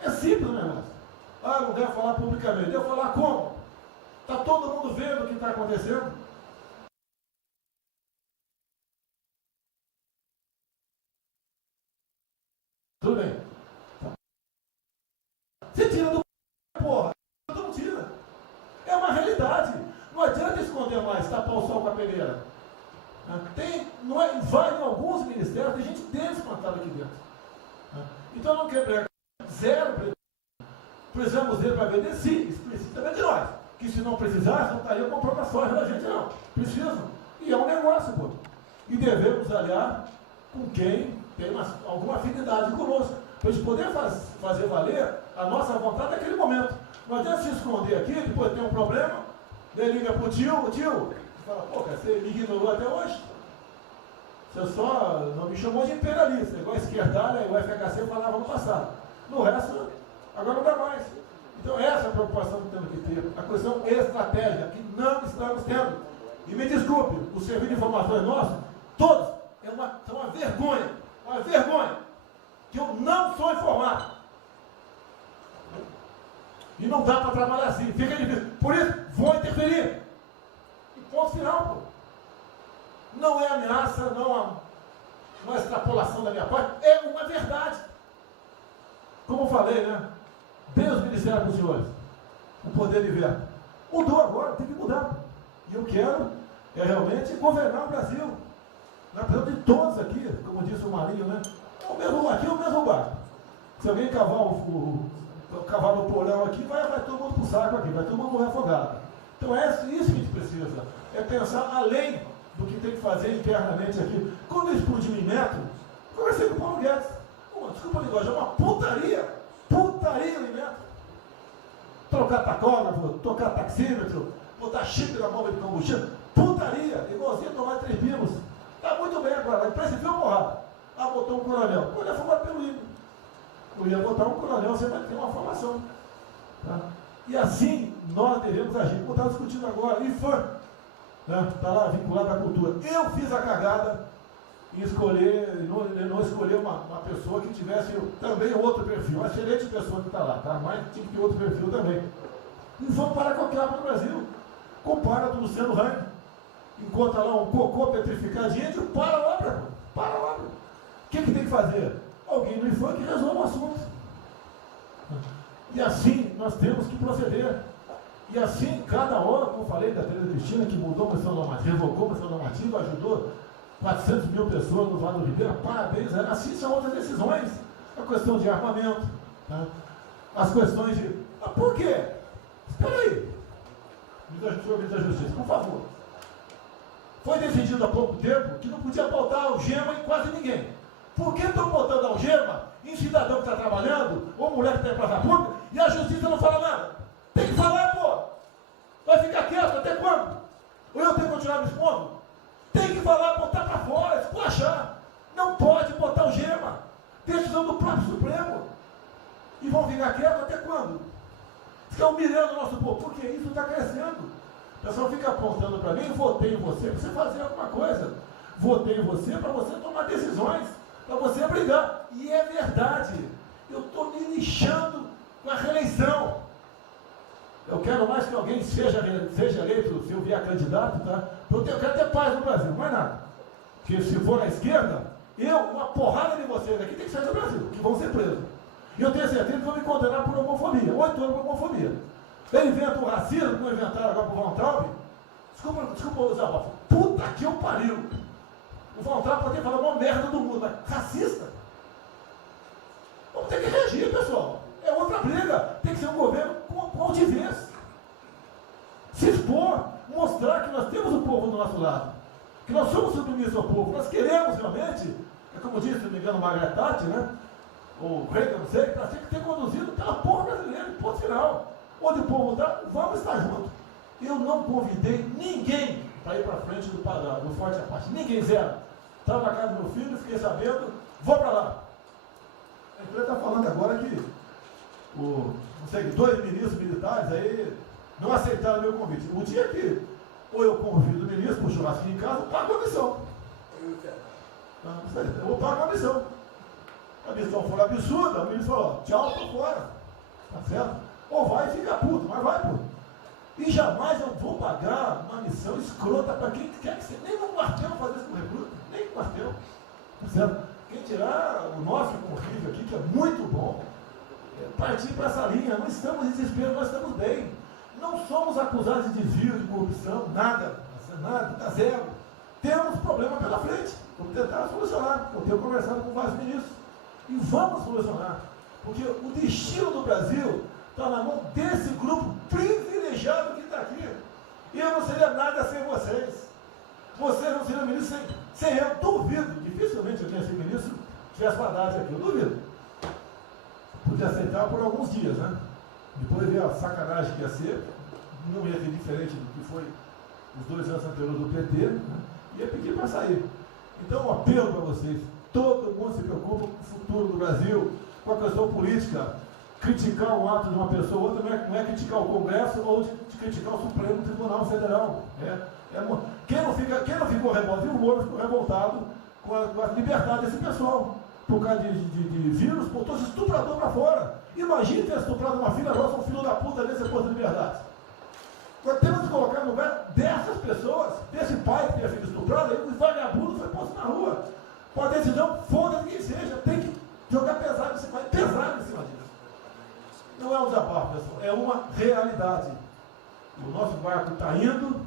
É simples, né, irmão? Ah, não deve falar publicamente. Deve falar como? Está todo mundo vendo o que está acontecendo? Tudo bem. Você tira do porra. Não tira. É uma realidade. Não adianta esconder mais, tapar o sol com a peneira. Vai em alguns ministérios, tem gente desespantada aqui dentro. Então não quer pregar. Zero. Precisamos dele para vender? Sim, isso precisa também de nós. Que se não precisasse, não estaria comprando a soja da gente, não. Precisam. E é um negócio, pô. E devemos aliar com quem tem alguma afinidade conosco. Para a gente poder fazer valer a nossa vontade naquele momento. Não adianta se esconder aqui, depois tem um problema, daí liga para o tio, fala, pô, cara, você me ignorou até hoje. Você só não me chamou de imperialista, igual a esquerdalha e o FHC falava no passado. No resto, agora não dá mais. Então essa é a preocupação que temos que ter. A questão estratégica, que não estamos tendo. E me desculpe, o serviço de informações nosso, todos, são uma vergonha. Uma vergonha. Que eu não sou informado. E não dá para trabalhar assim. Fica difícil. Por isso, vou interferir. E ponto final, pô. Não é ameaça, não é extrapolação da minha parte. É uma verdade. Como eu falei, né? Dei os ministérios para os senhores. O poder de veto. Mudou agora, tem que mudar. E eu quero realmente governar o Brasil. Nós precisamos de todos aqui, como disse o Marinho, né? Aqui é o mesmo barco. Se alguém cavar no porão aqui, vai todo mundo para o saco aqui, vai todo mundo morrer afogado. Então é isso que a gente precisa. É pensar além do que tem que fazer internamente aqui. Quando eu explodi em metro, conversei com o Paulo Guedes. Desculpa a linguagem, é uma putaria. Putaria em metro. Trocar tacógrafo, trocar taxímetro, botar chip na bomba de combustível. Putaria, igualzinho tomar 3 pinos. Está muito bem agora, vai precipitar uma porrada. Ah, botou um coronel. Pô, ele é formado pelo INE. Eu ia botar um coronel, você vai ter uma formação. Tá? E assim nós devemos agir. Como está discutindo agora, IFAM, né? Está lá vinculado à cultura. Eu fiz a cagada em escolher, não escolher uma pessoa que tivesse também outro perfil. Uma excelente pessoa que está lá, tá? Mas tinha que ter outro perfil também. IFAM para qualquer obra no Brasil. Compara do Luciano Hang. Encontra lá um cocô petrificado de índio, para a obra. Para a obra. O que tem que fazer? Alguém no IFAM que resolva o assunto. E assim nós temos que proceder. E assim, cada hora, como eu falei da Tereza Cristina, que mudou a questão normativa, revogou a questão normativa, ajudou 400 mil pessoas no Vale do Ribeira, parabéns. Assim são outras decisões. A questão de armamento, tá? As questões de... por quê? Espera aí. Ministro da Justiça, por favor. Foi decidido há pouco tempo que não podia botar algema em quase ninguém. Por que estão botando algema em cidadão que está trabalhando, ou mulher que está em praça pública, e a justiça não fala nada? Tem que falar, pô! Vai ficar quieto até quando? Ou eu tenho que continuar me expondo? Tem que falar, botar para fora, esculachar. Não pode botar algema. Decisão do próprio Supremo. E vão ficar quietos até quando? Estão humilhando o nosso povo, porque isso está crescendo. O pessoal fica apontando para mim, votei em você fazer alguma coisa. votei em você para você tomar decisões, para você brigar. E é verdade. Eu estou me lixando com a reeleição. Eu quero mais que alguém seja eleito, se eu vier candidato, tá? Eu quero ter paz no Brasil, mais nada. Porque se for na esquerda, uma porrada de vocês aqui tem que sair do Brasil, que vão ser presos. E eu tenho certeza que vão me condenar por homofobia, 8 anos por homofobia. Ele inventa o racismo, como inventaram agora por Von Traub. Desculpa usar a palavra. Puta que eu pariu. O Von Traub pode falar uma merda do mundo, mas racista. Vamos ter que reagir, pessoal. É outra briga. Tem que ser um governo com altivez. Se expor, mostrar que nós temos o povo do nosso lado. Que nós somos submissos ao povo. Nós queremos realmente, é como disse, se não me engano, Margaret Thatcher, né? Ou Reagan, não sei, para ter conduzido pela porra brasileira, ponto final. Onde o povo está, vamos estar juntos. Eu não convidei ninguém para ir para frente do Forte Apache. Ninguém, zero. Estava na casa do meu filho, fiquei sabendo, vou para lá. A empresa está falando agora que não sei, 2 ministros militares aí não aceitaram o meu convite. O dia que ou eu convido o ministro para o churrasquinho em casa, eu pago a missão. Eu vou pagar a missão. A missão for absurda, o ministro falou, tchau, tô fora. Tá certo? Ou vai e fica puto, mas vai, pô. E jamais eu vou pagar uma missão escrota para quem quer que seja. Nem no quartel fazer isso com recruta, nem no quartel. Tá certo? Quem tirar o nosso convívio aqui, que é muito bom, partir para essa linha. Não estamos em desespero, nós estamos bem. Não somos acusados de desvio, de corrupção, nada, tá zero. Temos problema pela frente. Vamos tentar solucionar. Eu tenho conversado com vários ministros. E vamos solucionar. Porque o destino do Brasil está na mão desse grupo privilegiado que está aqui. E eu não seria nada sem vocês. Vocês não seriam ministros sem eu. Duvido. Dificilmente eu tenha sido ministro se tivesse Haddad aqui. Eu duvido. Podia aceitar por alguns dias, né? Depois ver a sacanagem que ia ser. Não ia ser diferente do que foi os 2 anos anteriores do PT. Né? Ia pedir para sair. Então, um apelo para vocês. Todo mundo se preocupa com o futuro do Brasil, com a questão política. Criticar um ato de uma pessoa ou outra não é criticar o Congresso ou de criticar o Supremo Tribunal Federal. Quem não ficou revoltado, viu o Moro ficou revoltado com a liberdade desse pessoal. Por causa de vírus, botou esse estuprador para fora. Imagine ter estuprado uma filha nossa, um filho da puta desse posto de liberdade. Nós temos que colocar no lugar dessas pessoas, desse pai que tem a filha estuprada, aí os vagabundos foi posto na rua. Pode ter decisão, foda-se quem seja, tem que jogar pesado em cima disso. Não é um desabafo, pessoal, é uma realidade. O nosso barco está indo,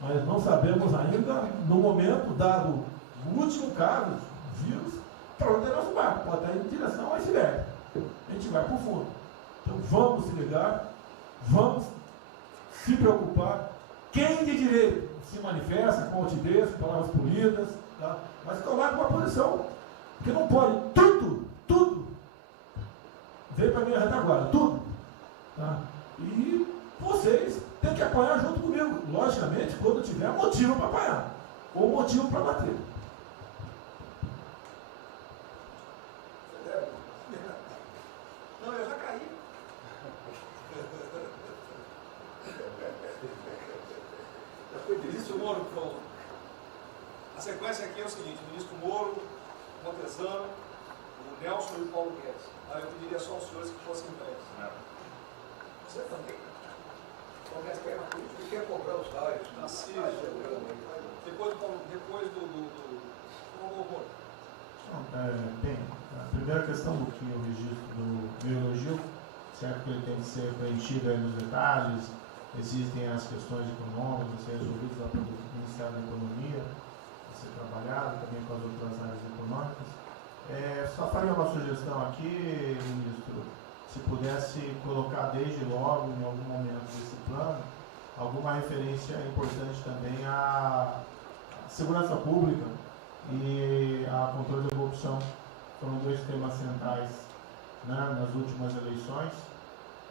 mas não sabemos ainda, no momento, dado o último caso, vírus, para onde é nosso barco. Pode estar em direção ao iceberg. A gente vai para o fundo. Então vamos se ligar, vamos se preocupar. Quem de direito se manifesta com altivez, com palavras polidas, tá? Mas coloca uma posição. Porque não pode tudo veio para a minha retaguarda, tudo. Tá? E vocês têm que apanhar junto comigo. Logicamente, quando tiver motivo para apanhar. Ou motivo para bater. Não, eu já caí. Já foi ministro Moro que falou. A sequência aqui é o seguinte: o ministro Moro, Montezano, o Nelson e o Paulo Guedes. Aí eu pediria só aos senhores que fossem breves. Você também. Paulo Guedes quer uma política e quer cobrar os raios. Depois do Moro. Bem, a primeira questão do que eu registro do meu elogio, certo que ele tem que ser preenchido aí nos detalhes, existem as questões econômicas a ser resolvidas lá pelo Ministério da Economia, a ser trabalhado também com as outras áreas econômicas. Só faria uma sugestão aqui, ministro, se pudesse colocar desde logo, em algum momento desse plano, alguma referência importante também à segurança pública e a controle da corrupção. Foram 2 temas centrais, né, nas últimas eleições,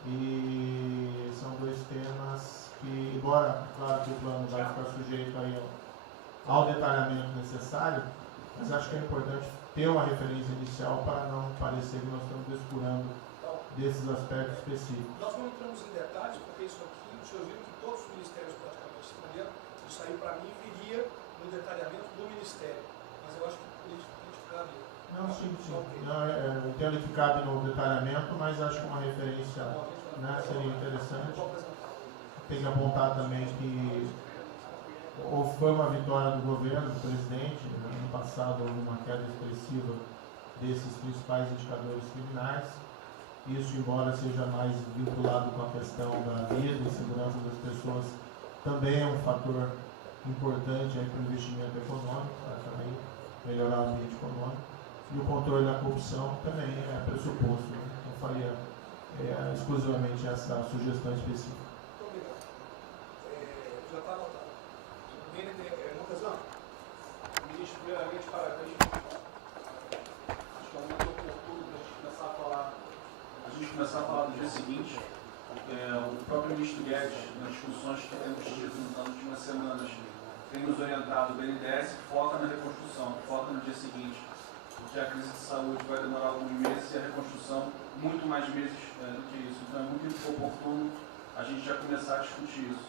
e são 2 temas que, embora, claro que o plano vai ficar sujeito aí ao detalhamento necessário, mas acho que é importante ter uma referência inicial para não parecer que nós estamos descurando desses aspectos específicos. Nós não entramos em detalhes, porque isso aqui, os senhores viram que todos os ministérios praticamente responderam. Isso aí, para mim, viria no detalhamento do Ministério, mas eu acho que politicamente cabe. Não, sim. Não, eu entendo que cabe no detalhamento, mas acho que uma referência, né, seria interessante. Tem que apontar também que foi uma vitória do governo, do presidente. No ano passado houve uma queda expressiva desses principais indicadores criminais. Isso, embora seja mais vinculado com a questão da vida e segurança das pessoas, também é um fator importante para o investimento econômico, para também melhorar o ambiente econômico. E o controle da corrupção também é pressuposto. Né? Eu faria exclusivamente essa sugestão específica. Muito obrigado. Já está anotado. Lucas, ministro, primeiramente, parabéns. Acho que é um momento oportuno para a gente começar a falar. Do dia seguinte. O próprio ministro Guedes, nas discussões que temos tido nas últimas semanas, tem nos orientado. O BNDES foca na reconstrução, foca no dia seguinte. Porque a crise de saúde vai demorar alguns meses e a reconstrução muito mais meses do que isso. Então é muito oportuno a gente já começar a discutir isso.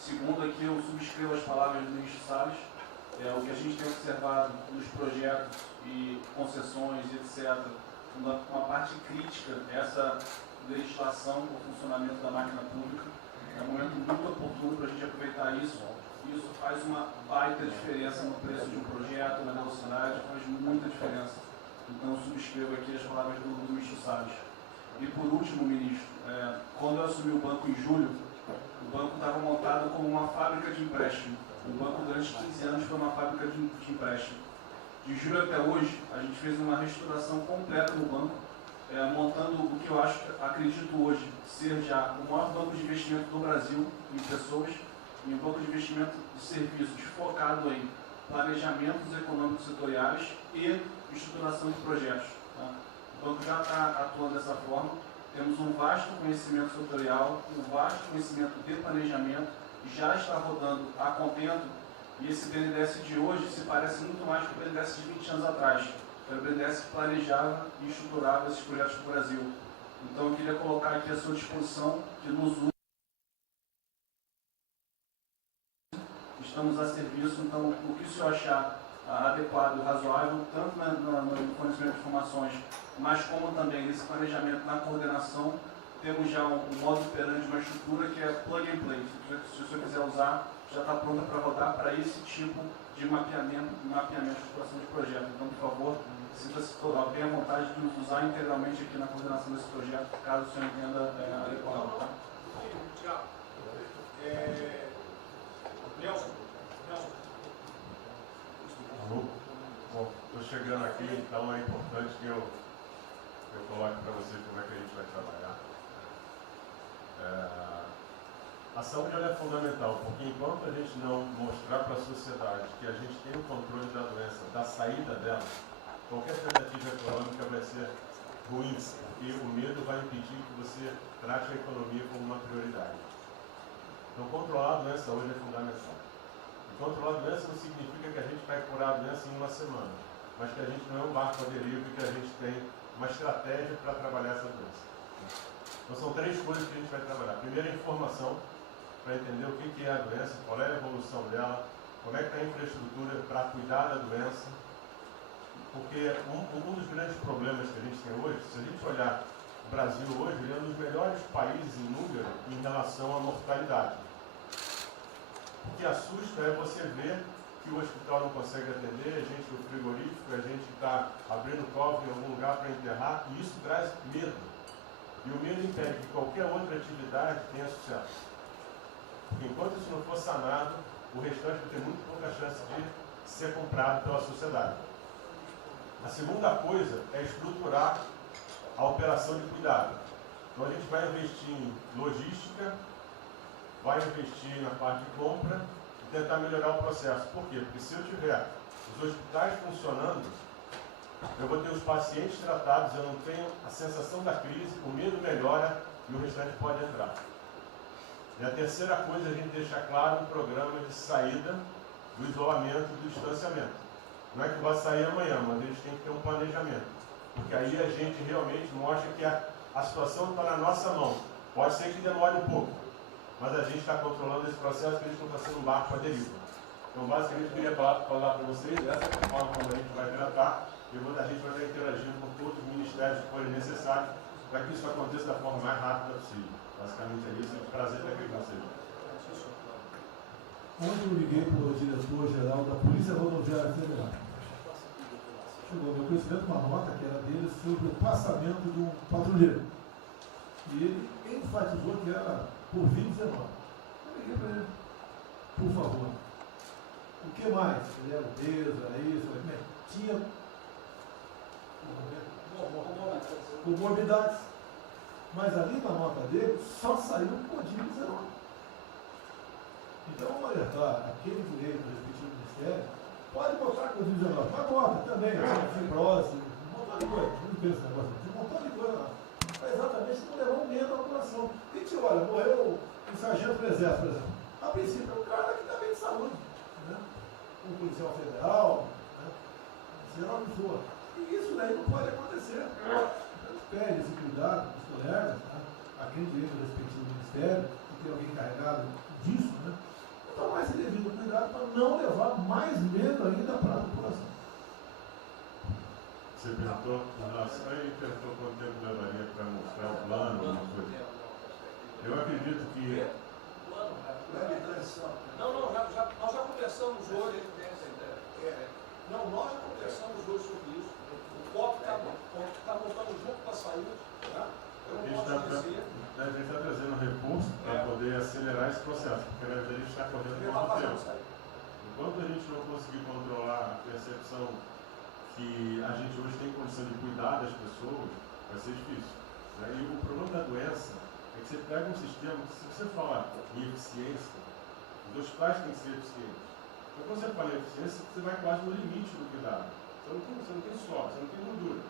Segundo, aqui eu subscrevo as palavras do ministro Salles. O que a gente tem observado nos projetos e concessões, etc., uma parte crítica, essa legislação para o funcionamento da máquina pública. É um momento muito oportuno para a gente aproveitar isso. Isso faz uma baita diferença no preço de um projeto, na velocidade, faz muita diferença. Então, eu subscrevo aqui as palavras do ministro Salles. E, por último, ministro, quando eu assumi o banco em julho, o banco estava montado como uma fábrica de empréstimo. O banco, durante 15 anos, foi uma fábrica de empréstimo. De julho até hoje, a gente fez uma reestruturação completa no banco, montando o que eu acredito hoje ser já o maior banco de investimento do Brasil em pessoas, e um banco de investimento de serviços focado em planejamentos econômicos setoriais e estruturação de projetos. Tá? O banco já está atuando dessa forma. Temos um vasto conhecimento setorial, um vasto conhecimento de planejamento, já está rodando a contento, e esse BNDES de hoje se parece muito mais com o BNDES de 20 anos atrás. Era o BNDES que planejava e estruturava esses projetos para o Brasil. Então eu queria colocar aqui à sua disposição que nos une. Estamos a serviço, então o que o senhor achar adequado e razoável, tanto no fornecimento de informações, mas como também nesse planejamento, na coordenação, temos já um modo operante, uma estrutura que é plug and play. Se o senhor quiser usar, já está pronta para rodar para esse tipo de mapeamento e estruturação de projeto. Então, por favor, sinta-se bem à vontade de usar integralmente aqui na coordenação desse projeto, caso o senhor entenda adequado. Tá? Tiago. Nelson. Bom, estou chegando aqui, então é importante que eu coloque para você como é que a gente vai trabalhar. A saúde é fundamental, porque enquanto a gente não mostrar para a sociedade que a gente tem o controle da doença, da saída dela, qualquer tentativa econômica vai ser ruim, porque o medo vai impedir que você trate a economia como uma prioridade. Então, controlar a doença hoje é fundamental. E controlar a doença não significa que a gente vai curar a doença em uma semana, mas que a gente não é um barco à deriva e que a gente tem uma estratégia para trabalhar essa doença. Então, são três coisas que a gente vai trabalhar. Primeiro, a informação, para entender o que é a doença, qual é a evolução dela, como é que está a infraestrutura para cuidar da doença. Porque um dos grandes problemas que a gente tem hoje, se a gente olhar o Brasil hoje, ele é um dos melhores países em número em relação à mortalidade. O que assusta é você ver que o hospital não consegue atender, a gente no frigorífico, a gente está abrindo cofre em algum lugar para enterrar, e isso traz medo. E o medo impede que qualquer outra atividade tenha sucesso. Porque enquanto isso não for sanado, o restante vai ter muito pouca chance de ser comprado pela sociedade. A segunda coisa é estruturar a operação de cuidado. Então a gente vai investir em logística, vai investir na parte de compra e tentar melhorar o processo. Por quê? Porque se eu tiver os hospitais funcionando, eu vou ter os pacientes tratados, eu não tenho a sensação da crise, o medo melhora e o restante pode entrar. E a terceira coisa é a gente deixar claro um programa de saída do isolamento e do distanciamento. Não é que vai sair amanhã, mas a gente tem que ter um planejamento. Porque aí a gente realmente mostra que a situação está na nossa mão. Pode ser que demore um pouco, mas a gente está controlando esse processo, que a gente não está sendo um barco à deriva. Então, basicamente, eu queria falar para vocês, essa é a forma como a gente vai tratar, e a gente vai estar interagindo com todos os ministérios que forem necessários, para que isso aconteça da forma mais rápida possível. Basicamente é isso, é um prazer estar aqui com vocês. Ontem eu liguei para o diretor-geral da Polícia Rodoviária Federal. Chegou ao meu conhecimento uma nota que era dele sobre o passamento de um patrulheiro. E ele enfatizou que era por 2019. Eu liguei para ele, por favor. O que mais? Ele era obeso, era isso, tinha comorbidades. Mas ali na nota dele só saiu por 19. Então vamos alertar aquele direito do respectivo ministério, pode botar Covid-19, mas bota também, fibrose, um montão de coisa, não pensa esse negócio, tem um montão de coisa lá. Para exatamente não levar um medo à população. A gente olha, morreu um sargento do exército, por exemplo. A princípio é um cara que está bem de saúde, né? Um policial federal, né? Seja lá o que for. E isso daí não pode acontecer. Então pede esse cuidado dos colegas, né? A quem direito do respectivo ministério, que tem alguém encarregado disso, né? Tomar esse devido cuidado para não levar mais medo ainda para a população. Você perguntou, nossa, aí perguntou quanto tempo levaria para mostrar o plano, alguma coisa. Eu acredito que. Não, nós já conversamos hoje. Não, nós já conversamos hoje sobre isso. O COP está montando junto com a saúde. Tá? Eu não posso dizer. A gente está trazendo recurso para poder acelerar esse processo, porque na verdade a gente está correndo muito tempo. Enquanto a gente não conseguir controlar a percepção que a gente hoje tem condição de cuidar das pessoas, vai ser difícil. Né? E o problema da doença é que você pega um sistema que, se você falar em eficiência, os hospitais têm que ser eficientes. Então, quando você fala em eficiência, você vai quase no limite do cuidado. Você não tem sobra, você não tem gordura.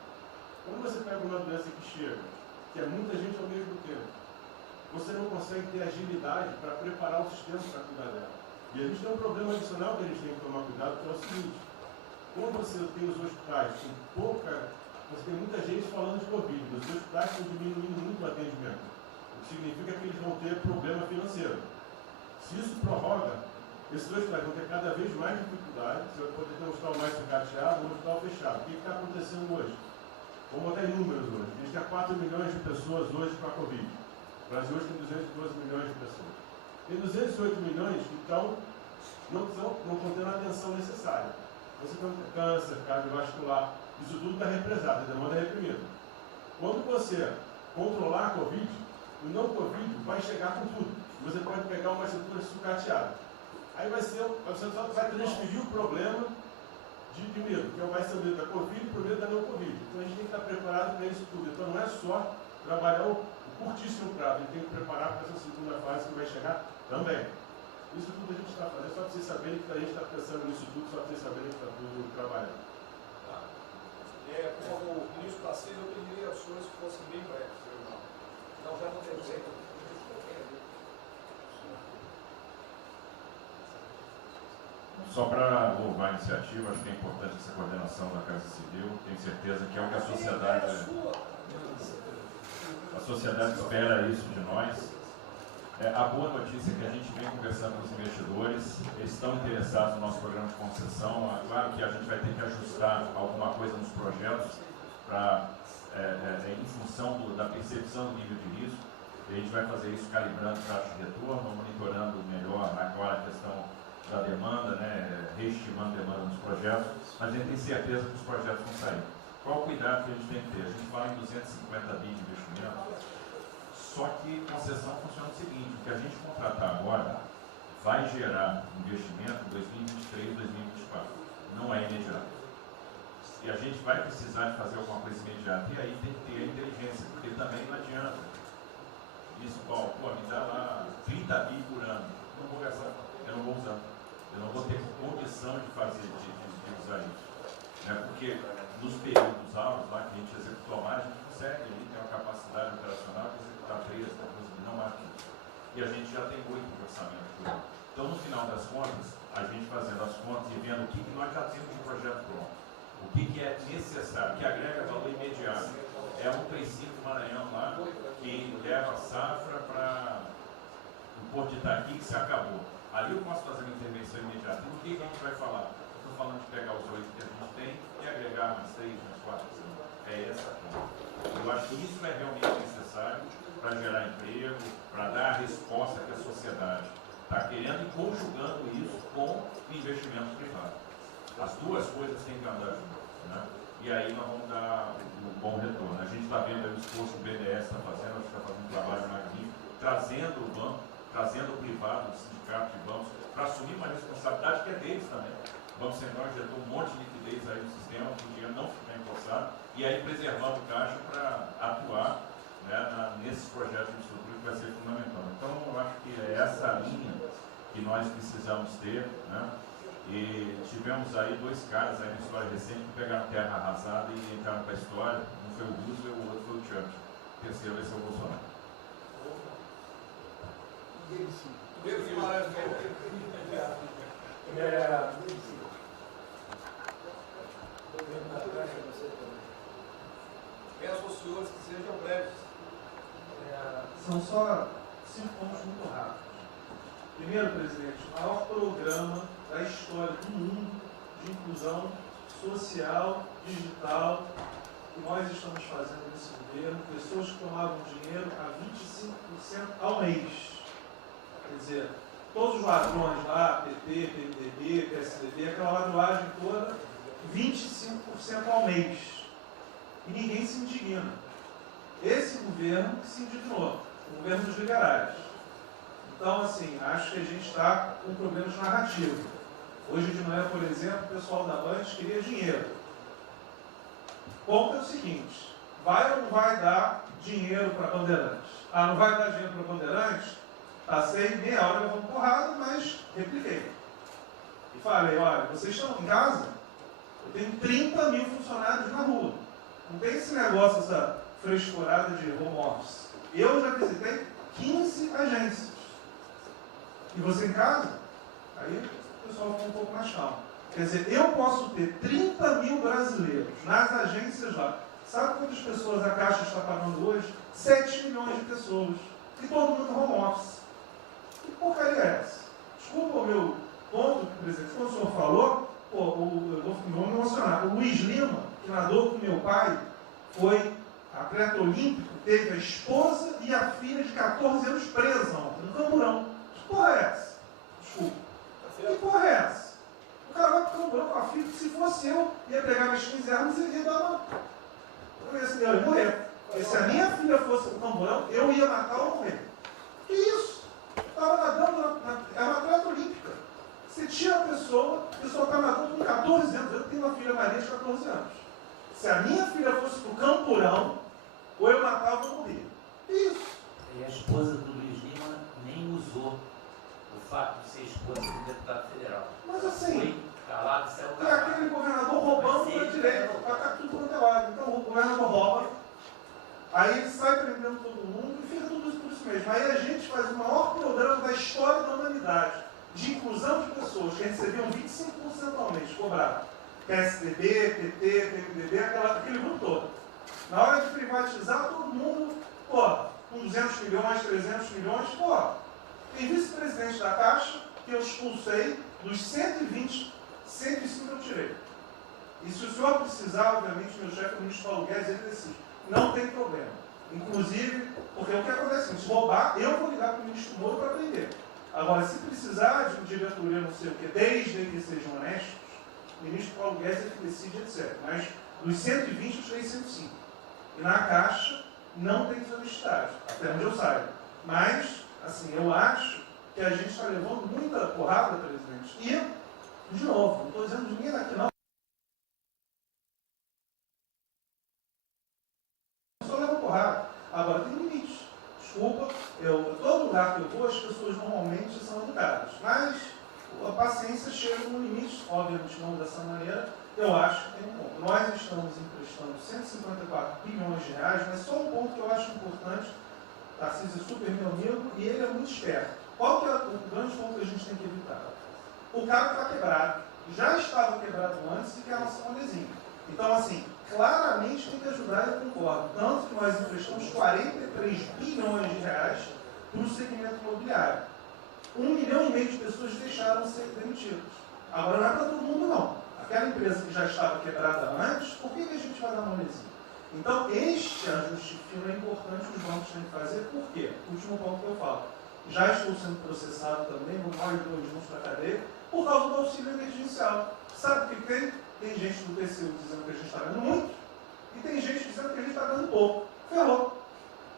Quando você pega uma doença que chega, que é muita gente ao mesmo tempo, você não consegue ter agilidade para preparar o sistema para cuidar dela. E a gente tem um problema adicional que a gente tem que tomar cuidado, que é o seguinte: quando você tem os hospitais com você tem muita gente falando de Covid, os hospitais estão diminuindo muito o atendimento, o que significa que eles vão ter problema financeiro. Se isso prorroga, esses hospitais vão ter cada vez mais dificuldade, você vai poder ter um hospital mais sucateado, um hospital fechado. O que está acontecendo hoje? Vamos botar em números hoje. A gente tem 4 milhões de pessoas hoje com a Covid. O Brasil hoje tem 212 milhões de pessoas. Tem 208 milhões que não estão tendo a atenção necessária. Você tem câncer, cardiovascular, isso tudo está represado, a demanda é reprimida. Quando você controlar a Covid, o não Covid vai chegar com tudo. Você pode pegar uma estrutura sucateada. Aí você só vai transferir o problema de medo, que vai ser o medo da Covid para o medo da não Covid. Então a gente tem que estar preparado para isso tudo. Então não é só trabalhar o curtíssimo prazo, a gente tem que preparar para essa segunda fase que vai chegar também. Isso tudo a gente está fazendo, só para vocês saberem que a gente está pensando nisso tudo, só para vocês saberem que está tudo trabalhando. Como o ministro Tarcísio, eu pediria as senhores que fossem bem breves. Não, já não tem jeito. Só para louvar a iniciativa, acho que é importante essa coordenação da Casa Civil. Tenho certeza que é o que a sociedade espera isso de nós. A boa notícia é que a gente vem conversando com os investidores, eles estão interessados no nosso programa de concessão. Claro que a gente vai ter que ajustar alguma coisa nos projetos em função da percepção do nível de risco. E a gente vai fazer isso calibrando taxa de retorno, monitorando melhor agora a questão da demanda, né, reestimando a demanda nos projetos, mas a gente tem certeza que os projetos vão sair. Qual o cuidado que a gente tem que ter? A gente fala em 250 bi de investimento, só que concessão funciona o seguinte: o que a gente contratar agora vai gerar investimento em 2023, 2024, não é imediato. E a gente vai precisar de fazer alguma coisa imediata, e aí tem que ter a inteligência, porque também não adianta. Isso, Paulo, me dá lá 30 bi por ano, não vou gastar, eu não vou usar. Eu não vou ter condição de usar isso. Né? Porque nos períodos altos lá que a gente executou mais, a gente consegue ali, tem uma capacidade operacional de executar 3, 14, não mais. E a gente já tem 8 de orçamento por ano. Então, no final das contas, a gente fazendo as contas e vendo o que nós já temos de projeto pronto, o que é necessário, que agrega valor imediato. É um 35 Maranhão lá, que leva a safra para o Porto de Itaqui, que se acabou. Ali eu posso fazer uma intervenção imediata. E o que a gente vai falar? Eu estou falando de pegar os 8 que a gente tem e agregar mais 3, mais 4, é essa a conta. Eu acho que isso é realmente necessário para gerar emprego, para dar a resposta que a sociedade está querendo e conjugando isso com investimento privado. As duas coisas têm que andar juntas, né? E aí nós vamos dar um bom retorno. A gente está vendo aí o esforço que o BNDES está fazendo, acho que está fazendo um trabalho magnífico, trazendo o banco, trazendo o privado, o sindicato de bancos, para assumir uma responsabilidade que é deles também. O Banco Central injetou um monte de liquidez aí no sistema, para o dinheiro não ficar empossado, e aí preservando o caixa para atuar, né, nesses projetos de infraestrutura que vai ser fundamental. Então, eu acho que é essa a linha que nós precisamos ter, né? E tivemos aí 2 caras aí na história recente que pegaram terra arrasada e entraram para a história. Um foi o Roosevelt, o outro foi o Churchill. O terceiro vai ser o Bolsonaro. Peço aos senhores que sejam breves. São só 5 pontos muito rápidos. Primeiro, presidente, o maior programa da história do mundo de inclusão social, digital, que nós estamos fazendo nesse governo, pessoas que tomavam dinheiro a 25% ao mês. Quer dizer, todos os ladrões lá, PT, PMDB, PSDB, aquela ladroagem toda, 25% ao mês. E ninguém se indigna. Esse governo que se indignou, o governo dos liberais. Então, assim, acho que a gente está com problemas narrativos. Hoje de manhã, por exemplo, o pessoal da Band queria dinheiro. O ponto é o seguinte, vai ou não vai dar dinheiro para Bandeirantes? Ah, não vai dar dinheiro para Bandeirantes? Passei meia hora levando porrada, mas repliquei. E falei, olha, vocês estão em casa? Eu tenho 30 mil funcionários na rua. Não tem esse negócio, essa frescurada de home office. Eu já visitei 15 agências. E você em casa? Aí o pessoal ficou um pouco mais calmo. Quer dizer, eu posso ter 30 mil brasileiros nas agências lá. Sabe quantas pessoas a Caixa está pagando hoje? 7 milhões de pessoas. E todo mundo home office. Que porcaria é essa? Desculpa o meu ponto, presidente. Quando o senhor falou, eu vou me emocionar. O Luiz Lima, que nadou com meu pai, foi atleta olímpico, teve a esposa e a filha de 14 anos presa ontem, no Camburão. Que porra é essa? Desculpa. Que porra é essa? O cara vai pro Camburão com a filha, que se fosse eu, ia pegar minhas 15 armas e ia dar uma... Eu ia morrer. Porque se a minha filha fosse pro Camburão, eu ia matar ou morrer. Que isso? Estava nadando, é uma atleta olímpica. Você tira a pessoa está nadando com 14 anos. Eu tenho uma filha Maria de 14 anos. Se a minha filha fosse pro Camburão, ou eu matava ou morria. Que isso? E a esposa do Luiz Lima nem usou o fato de ser esposa do deputado federal. Mas assim, foi calado, saiu e calado. aquele governador roubando para a direita, está tudo quanto é lado. Então o governador rouba, aí ele sai prendendo todo mundo e fica tudo isso por isso mesmo. Aí a gente faz o maior programa da história da humanidade de inclusão de pessoas que recebiam 25% ao mês, cobrado. PSDB, PT, PMDB, aquele grupo todo. Na hora de privatizar, todo mundo, com 200 milhões, 300 milhões, tem vice-presidente da Caixa que eu expulsei, dos 120, 105 eu tirei. E se o senhor precisar, obviamente, meu chefe, o ministro Paulo Guedes, ele decide. Não tem problema. Inclusive, porque o que acontece? Se roubar, eu vou ligar para o ministro Moro para prender. Agora, se precisar de um diretoria, não sei o quê, desde que sejam honestos, o ministro Paulo Guedes é que decide, etc. Mas dos 120, eu tirei 105. E na Caixa, não tem desonestidade, até onde eu saiba. Mas, assim, eu acho que a gente está levando muita porrada, presidente. E, de novo, não estou dizendo de ninguém daqui, não. Só leva porrada. Agora, tem limites. Desculpa, todo lugar que eu vou, as pessoas normalmente são educadas. Mas a paciência chega no limite, obviamente não dessa maneira. Eu acho que tem um ponto. Nós estamos emprestando 154 bilhões de reais, mas só um ponto que eu acho importante. Tarcísio é super meu amigo e ele é muito esperto. Qual que é o grande ponto que a gente tem que evitar? O cara está quebrado. Já estava quebrado antes e quer lançar um adesivo. Então, assim, claramente tem que ajudar, eu concordo. Tanto que nós emprestamos 43 bilhões de reais para o segmento imobiliário. 1,5 milhão de pessoas deixaram de ser demitidas. Agora não é para todo mundo, não. Aquela empresa que já estava quebrada antes, por que a gente vai dar manezinho? Então, este ajuste fino é importante, os bancos têm que fazer. Por quê? Último ponto que eu falo. Já estou sendo processado também, vou mais de 2 juntos para a cadeia, por causa do auxílio emergencial. Sabe o que tem? Tem gente do TCU dizendo que a gente está ganhando muito, e tem gente dizendo que a gente está ganhando pouco. Ferrou.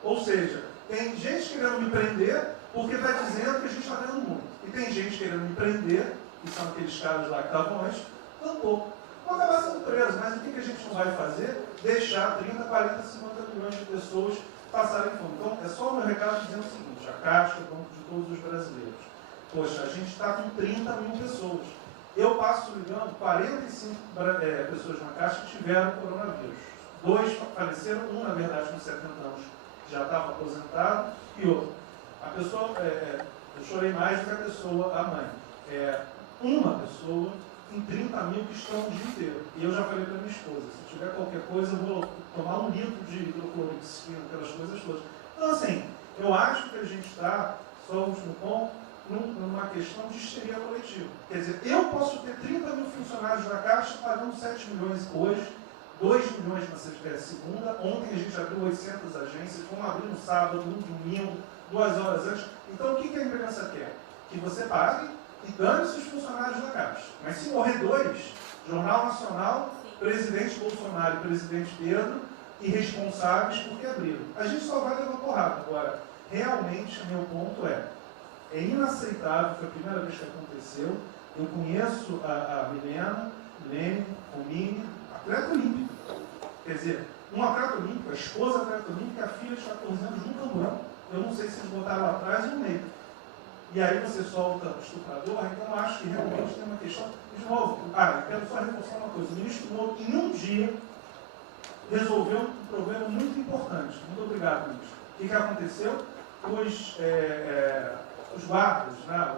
Ou seja, tem gente querendo me prender porque está dizendo que a gente está ganhando muito. E tem gente querendo me prender, que são aqueles caras lá que estavam antes, ganhando pouco. Vão acabar sendo presos, mas o que a gente não vai fazer? Deixar 30, 40, 50 milhões de pessoas passarem fome. Então, é só o meu recado dizendo o seguinte: a Caixa, o Banco de todos os brasileiros. Poxa, a gente está com 30 mil pessoas. Eu passo ligando, 45 pessoas na Caixa tiveram coronavírus. 2 faleceram, um, na verdade, com 70 anos, já estava aposentado, e outro. A pessoa, eu chorei mais do que a pessoa, a mãe. Uma pessoa em 30 mil que estão o dia inteiro. E eu já falei para minha esposa, se tiver qualquer coisa, eu vou tomar 1 litro de hidrocloroquina, aquelas coisas todas. Então, assim, eu acho que a gente está, só o último ponto, numa questão de histeria coletiva. Quer dizer, eu posso ter 30 mil funcionários da Caixa pagando 7 milhões hoje, 2 milhões na segunda, ontem a gente abriu 800 agências, vamos abrir no sábado, no domingo, 2 horas antes. Então, o que a imprensa quer? Que você pague e dane-se os funcionários da Caixa. Mas se morrer 2, Jornal Nacional, presidente Bolsonaro e presidente Pedro, irresponsáveis porque abriram. A gente só vai levar porrada. Agora, realmente, meu ponto é inaceitável, foi a primeira vez que aconteceu. Eu conheço a Milena, Lene, Romine, atleta olímpico. Quer dizer, um atleta olímpico, a esposa atleta olímpica, a filha de 14 anos num camburão. Eu não sei se eles botaram lá atrás e no meio. E aí você solta o estuprador, então eu acho que realmente tem uma questão. De novo, eu quero só reforçar uma coisa. O ministro Moro, em um dia, resolveu um problema muito importante. Muito obrigado, ministro. O que aconteceu? Os guardas, né,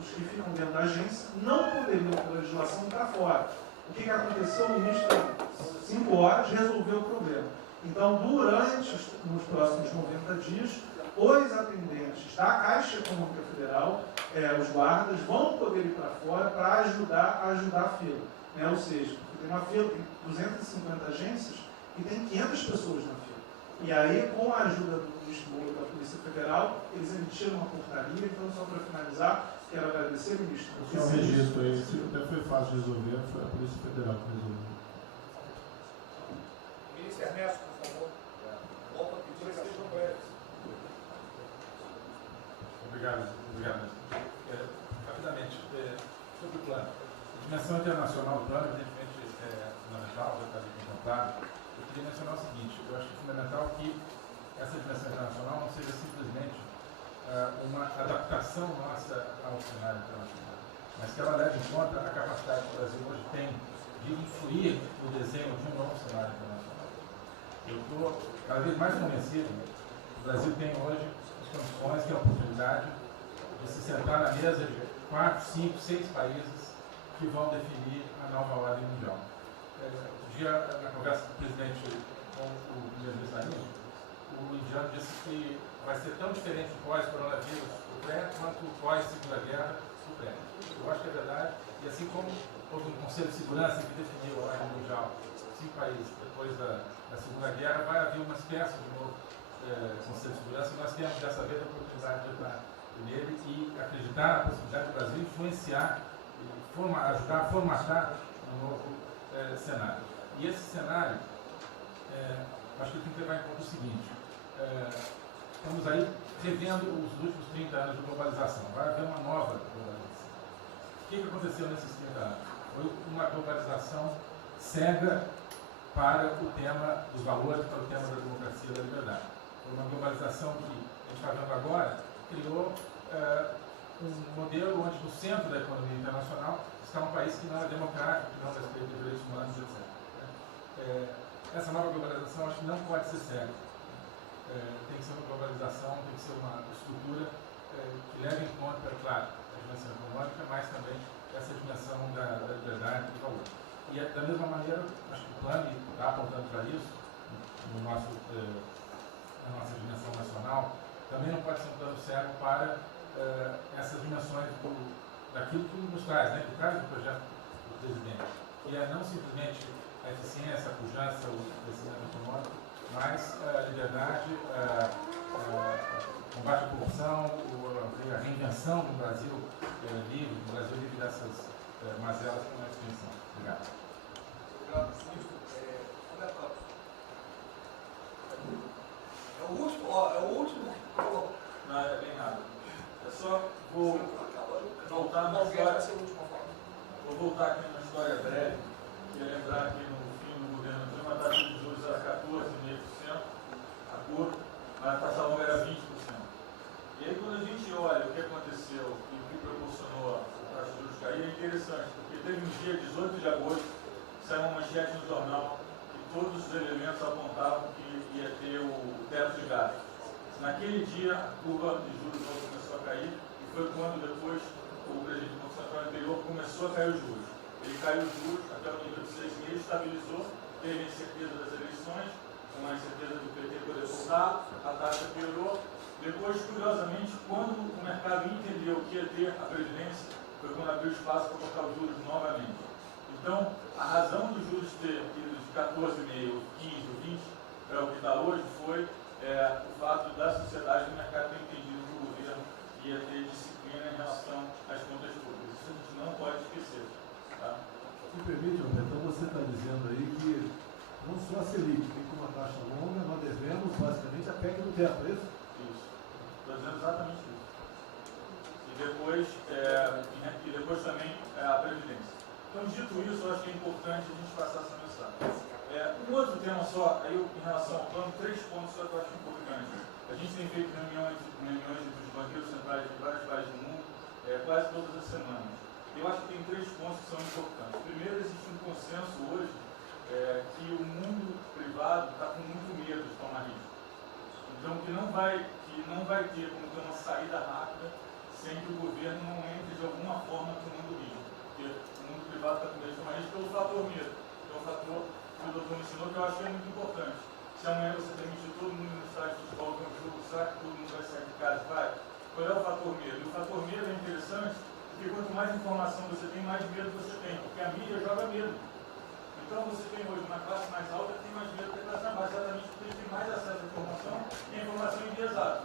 os que ficam dentro da agência, não poderiam, pela legislação, ir para fora. O que aconteceu? O ministro, 5 horas, resolveu o problema. Então, nos próximos 90 dias, os atendentes da Caixa Econômica Federal, os guardas, vão poder ir para fora para ajudar a fila. Né? Ou seja, tem uma fila, tem 250 agências e tem 500 pessoas na fila. E aí, com a ajuda do ministro Moro da Polícia Federal, eles emitiram uma portaria. Então, só para finalizar, quero agradecer, ministro. É um registro aí, até foi fácil de resolver, foi a Polícia Federal que resolveu. Ministro Ernesto, por favor. Volta a pedir essa questão para eles. Obrigado. Rapidamente, sobre o plano. A dimensão internacional do plano, evidentemente, é fundamental, já está ali contemplado. Eu queria mencionar o seguinte: eu acho que é fundamental que essa dimensão internacional não seja simplesmente uma adaptação nossa ao cenário internacional, mas que ela leve em conta a capacidade que o Brasil hoje tem de influir no desenho de um novo cenário internacional. Eu estou cada vez mais convencido que o Brasil tem hoje as condições, que a oportunidade de se sentar na mesa de 4, 5, 6 países que vão definir a nova ordem mundial. Um dia, na conversa do presidente com o primeiro-ministro, o indiano disse que vai ser tão diferente o pós-coronavírus, o pré, quanto o pós-segunda guerra, o pré. Eu acho que é verdade, e assim como houve um Conselho de Segurança que definiu a ordem mundial, 5 países depois da Segunda Guerra, vai haver uma espécie de novo Conselho de Segurança, e nós temos dessa vez a oportunidade de entrar nele e acreditar na possibilidade do Brasil influenciar, ajudar a formatar um novo cenário. E esse cenário, acho que tem que levar em conta o seguinte: estamos aí revendo os últimos 30 anos de globalização. Vai haver uma nova globalização. O que aconteceu nesses 30 anos? Foi uma globalização cega para o tema dos valores, para o tema da democracia e da liberdade. Foi uma globalização que a gente está vendo agora, criou um modelo onde no centro da economia internacional está um país que não é democrático, que não respeita os direitos humanos, etc. Essa nova globalização acho que não pode ser cega. Tem que ser uma globalização, tem que ser uma estrutura que leve em conta, claro, a dimensão econômica, mas também essa dimensão da liberdade e do valor. E da mesma maneira, acho que o plano está apontando para isso, na nossa dimensão nacional, também não pode ser um plano cego para essas dimensões daquilo que nos traz, né, que traz o projeto do presidente, que é não simplesmente a eficiência, a pujança, o crescimento econômico, mas a liberdade, combate à corrupção, a reinvenção do Brasil livre, do Brasil livre dessas mazelas que nós pensamos. Obrigado. Obrigado, ministro. Roberto, é o último que colocou. Não, é bem rápido. Eu só vou voltar na história. Vou voltar aqui numa história breve. Queria lembrar que no fim do governo Dilma a taxa de juros era 14,5%, a curva, mas a taxa longa era 20%. E aí quando a gente olha o que aconteceu e o que proporcionou a taxa de juros cair, é interessante, porque teve um dia, 18 de agosto, saiu uma manchete no jornal e todos os elementos apontavam que ia ter o teto de gastos. Naquele dia, a curva de juros começou a cair e foi quando depois o presidente do Banco Central anterior começou a cair os juros. Ele caiu os juros até o nível de 6,5, estabilizou, teve a incerteza das eleições, com a incerteza do PT poder voltar, a taxa piorou. Depois, curiosamente, quando o mercado entendeu que ia ter a Previdência, foi quando abriu espaço para colocar os juros novamente. Então, a razão dos juros ter ido de 14,5, 15 ou 20 para o que está hoje foi o fato da sociedade e do mercado ter entendido que o governo ia ter disciplina em relação às contas públicas. Isso a gente não pode esquecer. Tá? Me permite, Roberto, então você está dizendo aí que não só a Selic tem como uma taxa longa, nós devemos basicamente a PEC do teto, é isso? Isso. Estou dizendo exatamente isso. E depois também a Previdência. Então, dito isso, eu acho que é importante a gente passar essa mensagem. Um outro tema só, aí em relação ao plano, 3 pontos só que eu acho importantes. A gente tem feito reuniões entre os banqueiros centrais de vários países do mundo, quase todas as semanas. Eu acho que tem 3 pontos que são importantes. Primeiro, existe um consenso hoje que o mundo privado está com muito medo de tomar risco. Então, que não vai ter como ter uma saída rápida sem que o governo não entre de alguma forma tomando risco. Porque o mundo privado está com medo de tomar risco pelo fator medo. Que é um fator que o doutor mencionou que eu acho que é muito importante. Se amanhã você permitir todo mundo no estádio de futebol ver um jogo, será que todo mundo vai sair de casa e vai? Qual é o fator medo? E o fator medo é interessante porque quanto mais informação você tem, mais medo você tem. Porque a mídia joga medo. Então você tem hoje uma classe mais alta que tem mais medo que a classe mais baixa, exatamente porque eles têm mais acesso à informação e a informação enviesada.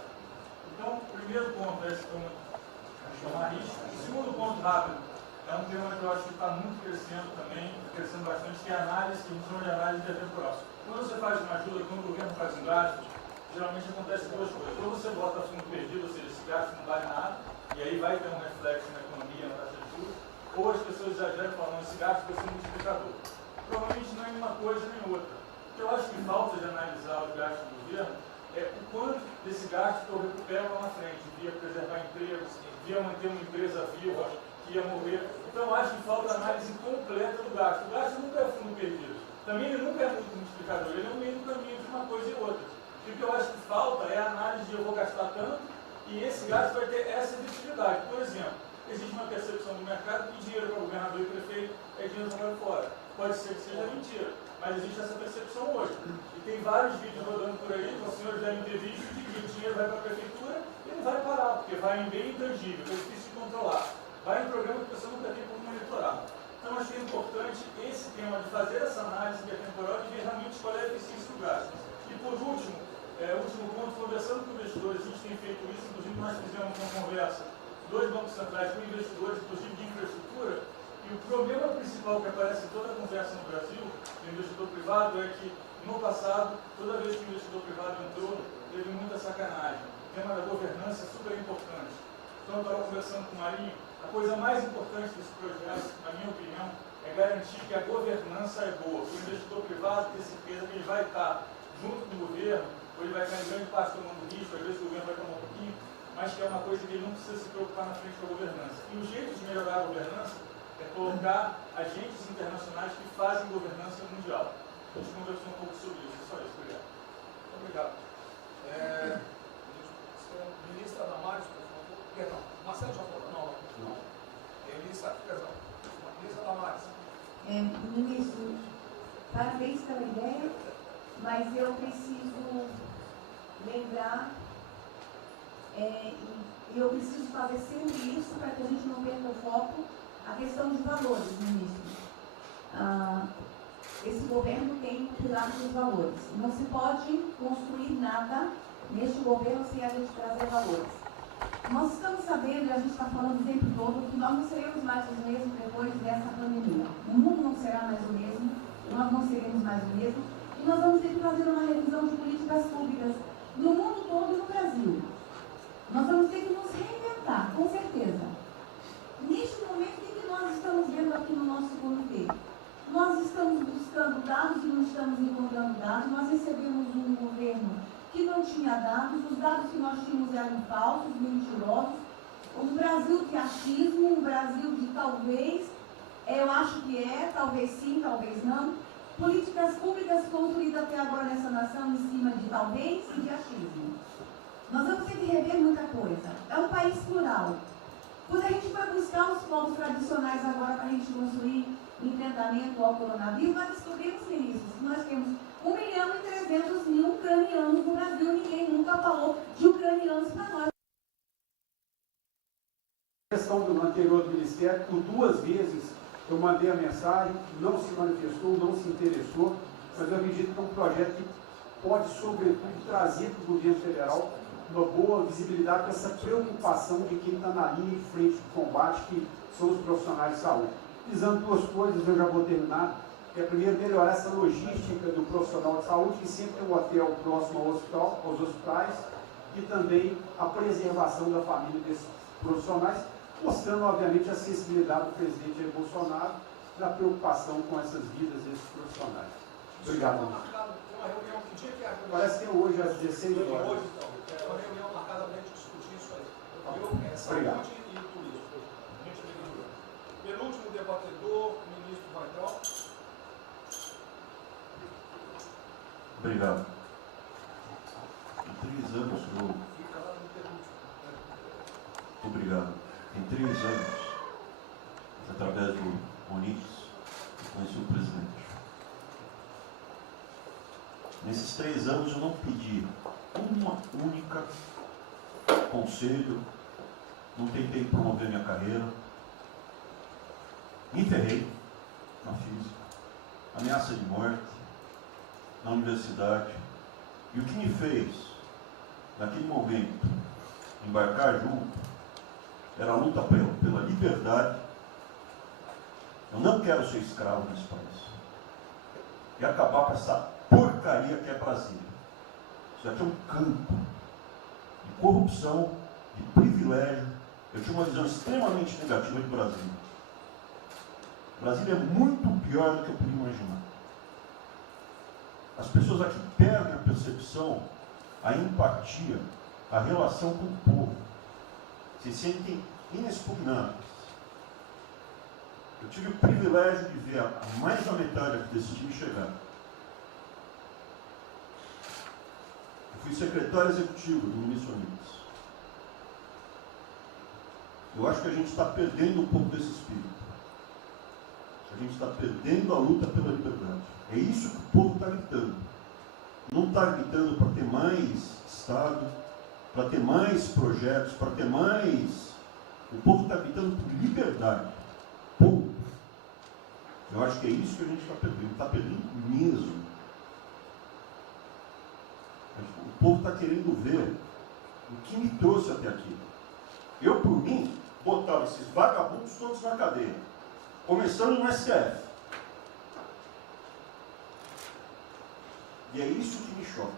Então, o primeiro ponto é esse tomar risco. O segundo ponto rápido é um tema que eu acho que está muito crescendo também, crescendo bastante, que é a análise, que a gente chama de análise intertemporal. Quando você faz uma ajuda, quando o governo faz um gasto, geralmente acontece 2 coisas. Ou você bota fundo perdido, ou seja, esse gasto não vale nada, e aí vai ter um reflexo na economia, na taxa de juros, ou as pessoas exageram falando esse gasto vai ser um multiplicador. Provavelmente não é nenhuma coisa nem outra. O que eu acho que falta de analisar os gastos do governo é o quanto desse gasto eu recupero lá na frente, via preservar empregos, via manter uma empresa viva, que ia morrer. Então, eu acho que falta análise completa do gasto. O gasto nunca é fundo perdido. Também ele nunca é muito multiplicador. Ele é um meio do caminho de uma coisa e outra. E o que eu acho que falta é a análise de eu vou gastar tanto e esse gasto vai ter essa efetividade. Por exemplo, existe uma percepção do mercado que dinheiro para governador e prefeito é dinheiro jogado fora. Pode ser que seja mentira, mas existe essa percepção hoje. E tem vários vídeos rodando por aí, os senhores devem ter visto, de que o dinheiro vai para a prefeitura e não vai parar, porque vai em bem intangível, que é difícil de controlar. Vai em programa que a pessoa nunca tem como monitorar. Então, acho que é importante esse tema de fazer essa análise intertemporal e ver realmente qual é a eficiência do gasto. E, por último, último ponto, conversando com investidores, a gente tem feito isso, inclusive nós fizemos uma conversa, 2 bancos centrais com investidores, inclusive de infraestrutura, e o problema principal que aparece em toda a conversa no Brasil, do investidor privado, é que, no passado, toda vez que o investidor privado entrou, teve muita sacanagem. O tema da governança é super importante. Então, eu estava conversando com o Marinho, a coisa mais importante desse projeto, na minha opinião, é garantir que a governança é boa. O investidor privado tem certeza que ele vai estar junto com o governo, ou ele vai estar em grande parte tomando risco, às vezes o governo vai tomar um pouquinho, mas que é uma coisa que ele não precisa se preocupar na frente da governança. E o jeito de melhorar a governança é colocar agentes internacionais que fazem governança mundial. A gente conversou um pouco sobre isso. É só isso. Obrigado. Obrigado. Ministra Damares, por favor. Perdão, Marcelo já falou. Não. Ministra, perdão. Ministra Damares. Ministro, parabéns pela ideia, mas eu preciso lembrar E eu preciso fazer sempre isso para que a gente não perca o foco, a questão de valores, ministro. Esse governo tem cuidado dos valores. Não se pode construir nada neste governo sem a gente trazer valores. Nós estamos sabendo, e a gente está falando o tempo todo, que nós não seremos mais os mesmos depois dessa pandemia. O mundo não será mais o mesmo, nós não seremos mais o mesmo, e nós vamos ter que fazer uma revisão de políticas públicas no mundo todo e no Brasil. Nós vamos ter que nos reinventar, com certeza. Neste momento, o que nós estamos vendo aqui no nosso comitê? Nós estamos buscando dados e não estamos encontrando dados. Nós recebemos um governo que não tinha dados, os dados que nós tínhamos eram falsos, mentirosos. Um Brasil de achismo, um Brasil de talvez, eu acho que é, talvez sim, talvez não. Políticas públicas construídas até agora nessa nação em cima de talvez e de achismo. Nós vamos ter que rever muita coisa. É um país plural. Quando a gente vai buscar os povos tradicionais agora para a gente construir enfrentamento ao coronavírus, nós descobrimos, ministros, que nós temos 1.300.000 ucranianos no Brasil. Ninguém nunca falou de ucranianos para nós. A questão do anterior do Ministério, por 2 vezes eu mandei a mensagem, não se manifestou, não se interessou, mas eu acredito que é um projeto que pode, sobretudo, trazer para o governo federal uma boa visibilidade com essa preocupação de quem está na linha de frente do combate, que são os profissionais de saúde. Visando 2 coisas, eu já vou terminar. É, primeiro, melhorar essa logística do profissional de saúde, que sempre tem um hotel próximo ao hospital, aos hospitais, e também a preservação da família desses profissionais, mostrando, obviamente, a sensibilidade do presidente Jair Bolsonaro na preocupação com essas vidas desses profissionais. Obrigado. Uma reunião, que dia que é? Parece que é hoje, às 16 horas. Hoje, então. É uma reunião marcada para a gente discutir isso aí. Obrigado. Saúde e turismo. Penúltimo debatedor, ministro Weintraub. Obrigado. Em 3 anos, Fica lá no penúltimo. Obrigado. Em 3 anos, através do Onix, eu conheci o presidente. Nesses 3 anos eu não pedi uma única conselho, não tentei promover minha carreira, me ferrei na física, ameaça de morte, na universidade, e o que me fez, naquele momento, embarcar junto, era a luta pela liberdade. Eu não quero ser escravo nesse país. E acabar com essa porcaria que é Brasília. Isso aqui é um campo de corrupção, de privilégio. Eu tinha uma visão extremamente negativa de Brasília. Brasília é muito pior do que eu podia imaginar. As pessoas aqui perdem a percepção, a empatia, a relação com o povo. Se sentem inexpugnáveis. Eu tive o privilégio de ver a mais da metade aqui desse time chegar. Eu fui secretário executivo do ministro Onix. Eu acho que a gente está perdendo um pouco desse espírito. A gente está perdendo a luta pela liberdade. É isso que o povo está gritando. Não está gritando para ter mais Estado, para ter mais projetos, para ter mais... O povo está gritando por liberdade. Ponto. Eu acho que é isso que a gente está perdendo. Está perdendo mesmo. O povo está querendo ver o que me trouxe até aqui. Eu, por mim, botava esses vagabundos todos na cadeia. Começando no STF. E é isso que me choca.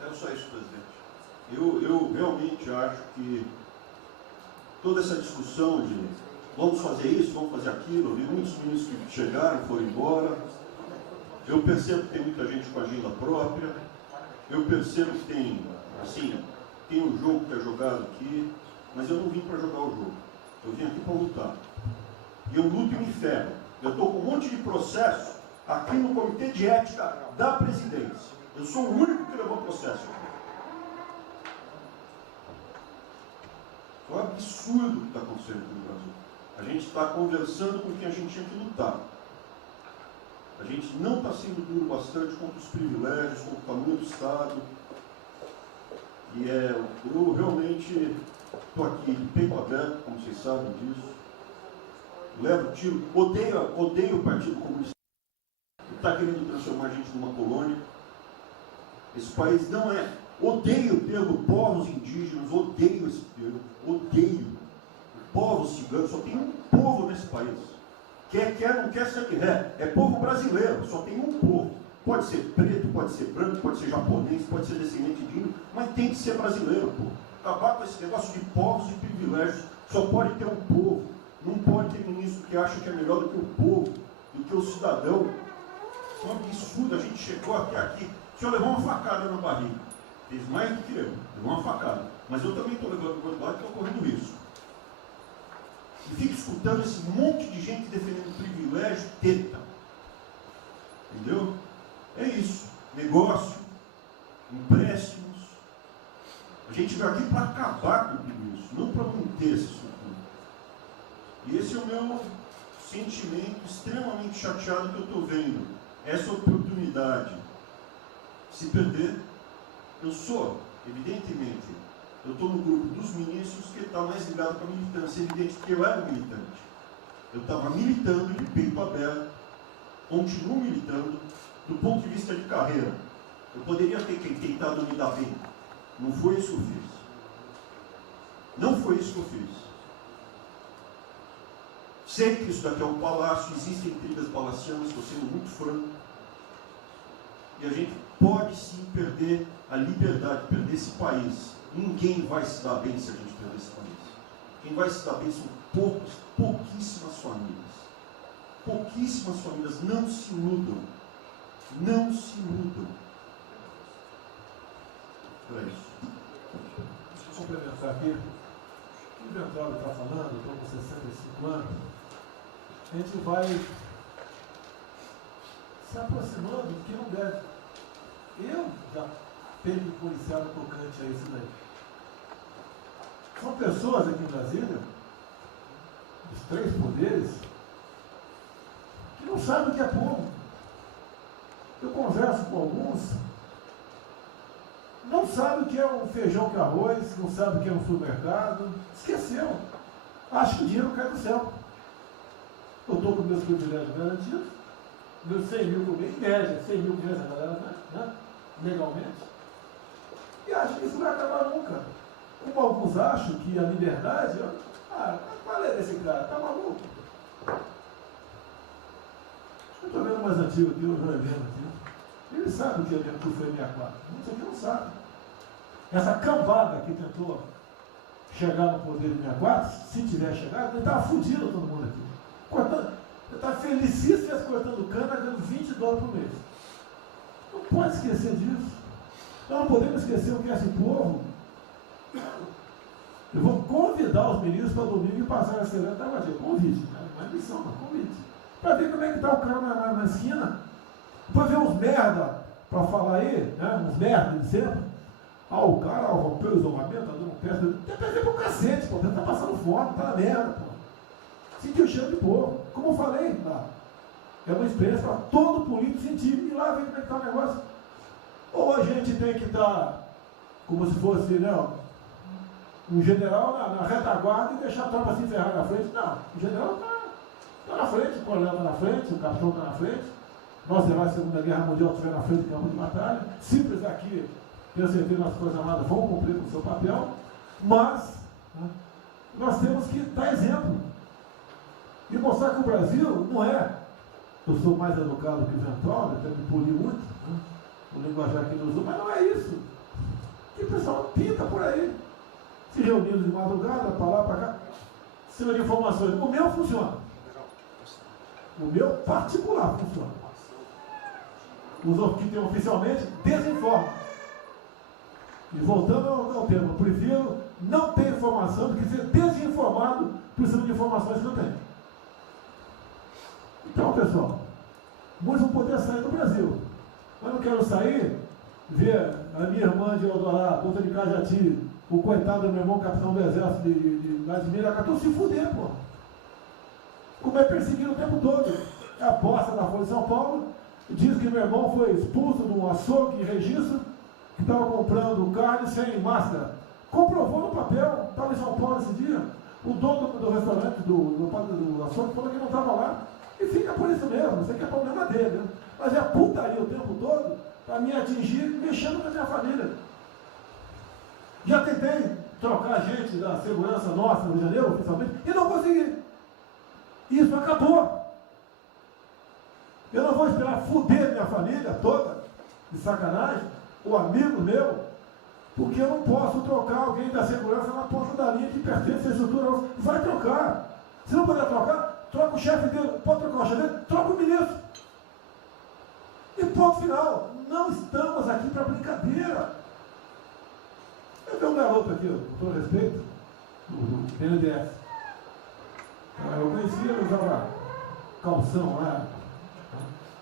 Era só isso, presidente. Eu realmente acho que toda essa discussão de vamos fazer isso, vamos fazer aquilo, eu vi muitos ministros que chegaram, foram embora. Eu percebo que tem muita gente com agenda própria. Eu percebo que tem, assim, tem um jogo que é jogado aqui, mas eu não vim para jogar o jogo. Eu vim aqui para lutar. E eu luto e me ferro. Eu estou com um monte de processo aqui no Comitê de Ética da Presidência. Eu sou o único que levou processo. É um absurdo o que está acontecendo aqui no Brasil. A gente está conversando com quem a gente tinha que lutar. A A gente não está sendo duro bastante contra os privilégios, contra o tamanho do Estado. E eu realmente estou aqui de peito aberto, como vocês sabem disso. Levo tiro, odeio o Partido Comunista. Está querendo transformar a gente numa colônia. Esse país não é. Odeio o termo povos indígenas, odeio esse termo, odeio. Povos ciganos, só tem um povo nesse país. Quer, não quer, se quer. É povo brasileiro, só tem um povo. Pode ser preto, pode ser branco, pode ser japonês, pode ser descendente de índio, mas tem que ser brasileiro, pô. Acabar com esse negócio de povos e privilégios. Só pode ter um povo. Não pode ter ministro que acha que é melhor do que o povo, do que o cidadão. É um absurdo, a gente chegou até aqui. O senhor levou uma facada na barriga. Fez mais do que eu, levou uma facada. Mas eu também estou levando o barriga e estou correndo risco. E fico escutando esse monte de gente defendendo privilégio, teta. Entendeu? É isso. Negócio, empréstimos. A gente veio aqui para acabar com tudo isso, não para manter essa estrutura. E esse é o meu sentimento extremamente chateado que eu estou vendo. Essa oportunidade se perder. Eu sou, evidentemente, eu estou no grupo dos ministros que está mais ligado com a militância. É evidente que eu era militante. Eu estava militando de peito aberto, continuo militando, do ponto de vista de carreira. Eu poderia ter tentado me dar bem. Não foi isso que eu fiz. Não foi isso que eu fiz. Sei que isso daqui é um palácio, existem intrigas palacianas, estou sendo muito franco. E a gente pode sim perder a liberdade, perder esse país. Ninguém vai se dar bem se a gente perder esse país. Quem vai se dar bem são pouquíssimas famílias. Pouquíssimas famílias. Não se iludam. Não se iludam. É isso. Deixa eu complementar aqui. O que o Ventralho está falando, eu estou com 65 anos, a gente vai se aproximando do que não deve. Eu já tenho policiado tocante a isso daí. São pessoas aqui em Brasília, dos 3 poderes, que não sabem o que é povo. Eu converso com alguns, não sabem o que é um feijão com arroz, não sabem o que é um supermercado, esqueceu. Acho que o dinheiro cai do céu. Eu estou com meus privilégios garantidos, meus 100 mil por mês, em média, 100 mil por mês a galera, né? Legalmente. E acho que isso não vai acabar nunca. Como alguns acham que a liberdade, qual é desse cara? Está maluco? Eu estou vendo mais antigo aqui, o João Helena aqui. Ele sabe o que é foi 64. Muitos aqui não sabem. Essa cambada que tentou chegar no poder de 64, se tiver chegado, ele estava fudido todo mundo aqui. Cortando, ele estava felicíssimo cortando cana, ganhando $20 por mês. Não pode esquecer disso. Nós não podemos esquecer o que é esse povo. Eu vou convidar os ministros para domingo e passar essa evento da Guadia. Convite, né? Não é missão, não, convite. Para ver como é que está o cara na esquina. Depois ver uns merda para falar aí, né? Uns merda de sempre. O cara rompeu o isolamento, está dando peça. Tem que pro cacete, pô. Ele está passando fome, está na merda, pô. Sentiu o cheiro de povo. Como eu falei, lá. É uma experiência para todo político sentir. E lá ver como é que está o negócio. Ou a gente tem que estar como se fosse, né, um general na retaguarda e deixar a tropa se ferrar na frente. Não, o general está na frente, o coronel está na frente, o capitão está na frente. Nós, heróis da Segunda Guerra Mundial, estiver na frente do campo de batalha. Se precisar aqui, tenho certeza que as Forças Armadas vão cumprir com o seu papel. Mas, né, nós temos que dar exemplo. E mostrar que o Brasil não é. Eu sou mais educado que o Ventralho, até me polir muito, né, o linguajar que ele usou, mas não é isso. Que o pessoal pinta por aí. Se reunindo de madrugada, para lá, para cá. Cima de informações. O meu funciona. O meu particular funciona. Os que tem oficialmente desinformam. E voltando ao tema, eu prefiro não ter informação do que ser desinformado por cima de informações que eu tenho. Então, pessoal, muitos vão poder sair do Brasil. Mas não quero sair, ver a minha irmã de Eldorado, outra de Cajati, o coitado do meu irmão capitão do exército de Vladimir, acabou se fuder, pô. Como é perseguido o tempo todo. É a bosta da Folha de São Paulo, diz que meu irmão foi expulso de um açougue de registro, que estava comprando carne sem máscara. Comprovou no papel, estava em São Paulo esse dia. O dono do restaurante, do açougue, falou que não estava lá. E fica por isso mesmo, isso aqui é problema dele. Né? Mas é putaria o tempo todo para me atingir, mexendo com a minha família. Já tentei trocar gente da segurança nossa no Rio de Janeiro, oficialmente, e não consegui. Isso acabou. Eu não vou esperar fuder minha família toda, de sacanagem, ou amigo meu, porque eu não posso trocar alguém da segurança na ponta da linha que pertence à estrutura. Vai trocar. Se não puder trocar, troca o chefe dele. Pode trocar o chefe dele? Troca o ministro. E ponto final. Não estamos aqui para brincadeira. Eu tenho um garoto aqui, com todo respeito, do BNDES. Eu conhecia, ele usava calção lá.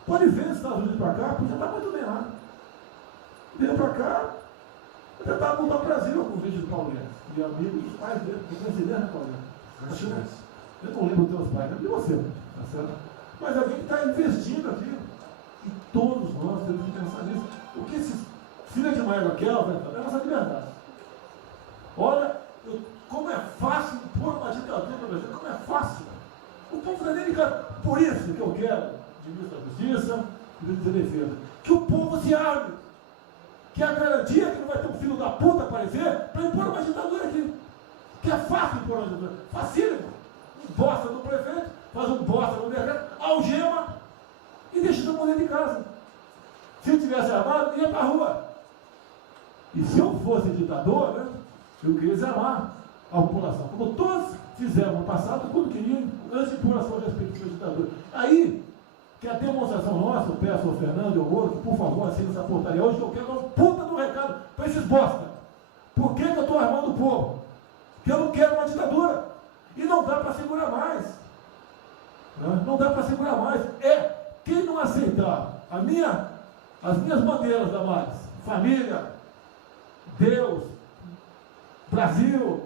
Pode ver nos Estados Unidos para cá, podia estar muito bem lá. Veio para cá, eu tentava voltar ao Brasil com o vídeo do Paulinho. E amigos, pais dele, que coincidência, né, Paulinho? Eu não lembro dos teus pais, lembro de você, tá certo? Mas alguém que está investindo aqui. E todos nós temos que pensar nisso. O que esses filhos de Maia querem, é a nossa liberdade. Olha, como é fácil pôr uma ditadura no Brasil, como é fácil. O povo da nem cara. Por isso que eu quero, de ministro da Justiça, de ministro da Defesa, que o povo se abre. Que é a garantia que não vai ter um filho da puta aparecer para impor uma ditadura aqui. Que é fácil impor uma ditadura. Facílimo. Um bosta no prefeito, faz um bosta no mercado, algema e deixa todo mundo dentro de casa. Se eu tivesse armado, ia para a rua. E se eu fosse ditador, né, eu queria desarmar a população. Como todos fizeram no passado, quando queriam, antes de impor a sua respectiva ditadura. Aí, que a demonstração nossa, eu peço ao Fernando e ao Moro, que por favor assine essa portaria hoje, que eu quero dar um puta do recado para esses bosta. Por que eu estou armando o povo? Porque eu não quero uma ditadura. E não dá para segurar mais. Não dá para segurar mais. Quem não aceitar as minhas bandeiras, Damares, família, Deus, Brasil,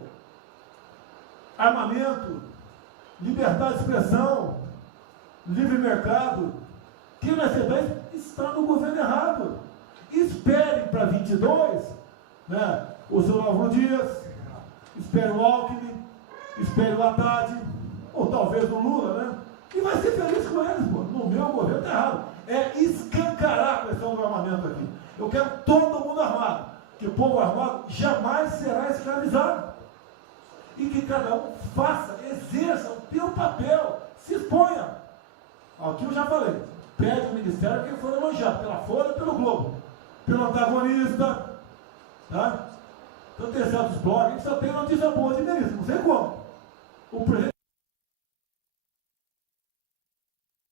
armamento, liberdade de expressão, livre mercado, quem não aceitar isso está no governo errado. Esperem para 22, né, o seu Álvaro Dias, espere o Alckmin, espere o Haddad, ou talvez o Lula, né? E vai ser feliz com eles, pô. No meu governo está errado. É escancarar a questão do armamento aqui. Eu quero todo mundo armado. Que o povo armado jamais será escravizado. E que cada um faça, exerça o seu papel, se exponha. Aqui eu já falei. Pede o ministério quem for elogiado, pela Folha e pelo Globo. Pelo antagonista. Tá? Então tem certos blogs que só tem notícia boa de ministro. Não sei como. O presidente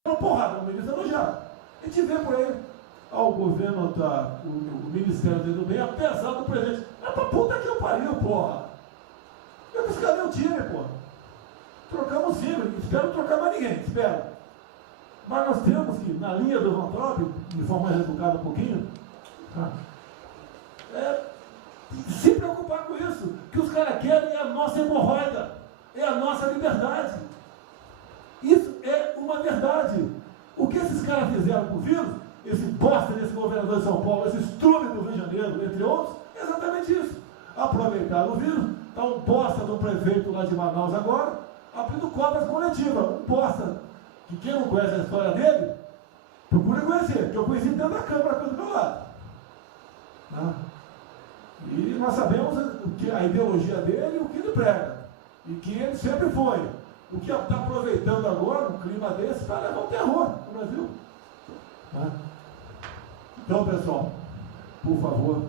uma porrada, o ministro elogiado. A gente vê por aí, o governo, o Ministério do Bem, apesar do presidente. Mas pra puta que eu pariu, porra. Eu disse, cadê o time, porra? Trocamos time, espero não trocar mais ninguém, espero. Mas nós temos que, na linha do Van Trop, de forma mais educada um pouquinho, se preocupar com isso. O que os caras querem é a nossa hemorroida, é a nossa liberdade. Isso é uma verdade. O que esses caras fizeram com o vírus, esse bosta desse governador de São Paulo, esse estrume do Rio de Janeiro, entre outros, é exatamente isso. Aproveitaram o vírus, está um bosta do prefeito lá de Manaus agora, abrindo cobras coletivas. Um bosta, que quem não conhece a história dele, procure conhecer, que eu conheci dentro da Câmara aqui do meu lado. E nós sabemos a ideologia dele e o que ele prega. E que ele sempre foi. O que está aproveitando agora, um clima desse, para levar o terror no Brasil. Então, pessoal, por favor,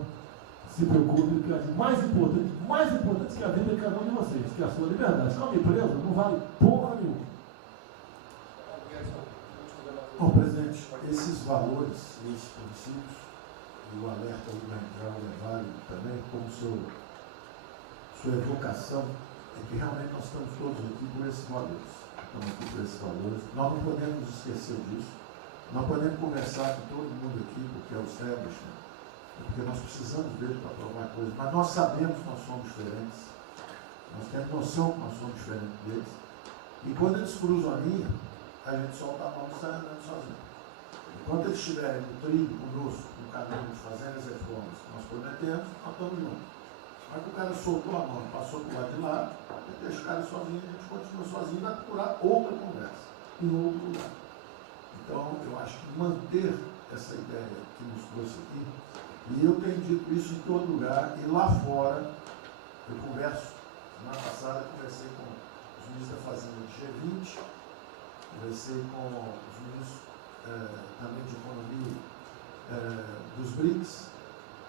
se preocupe, que é mais importante que a vida de cada um de vocês, que é a sua liberdade. Se não me preso, não vale porra nenhuma. Bom, presidente, esses valores, esses princípios, e o alerta governamental é válido também, como sua evocação, é que realmente nós estamos todos aqui por esses valores. Estamos aqui por esses valores. Nós não podemos esquecer disso. Não podemos conversar com todo mundo aqui, porque é o establishment, porque nós precisamos dele para provar coisas. Mas nós sabemos que nós somos diferentes. Nós temos noção que nós somos diferentes deles. E quando eles cruzam a linha, a gente solta a mão e sai andando sozinho. Enquanto eles estiverem no trilho conosco, no caminho de fazer as reformas que nós prometemos, nós estamos juntos. Mas que o cara soltou a mão, passou para o lado de lá, deixa o cara sozinho, a gente continua sozinho e vai procurar outra conversa, em outro lugar. Então, eu acho que manter essa ideia que nos trouxe aqui, e eu tenho dito isso em todo lugar, e lá fora, eu converso, semana passada eu conversei com os ministros da Fazenda do G20, conversei com os ministros também de Economia dos BRICS,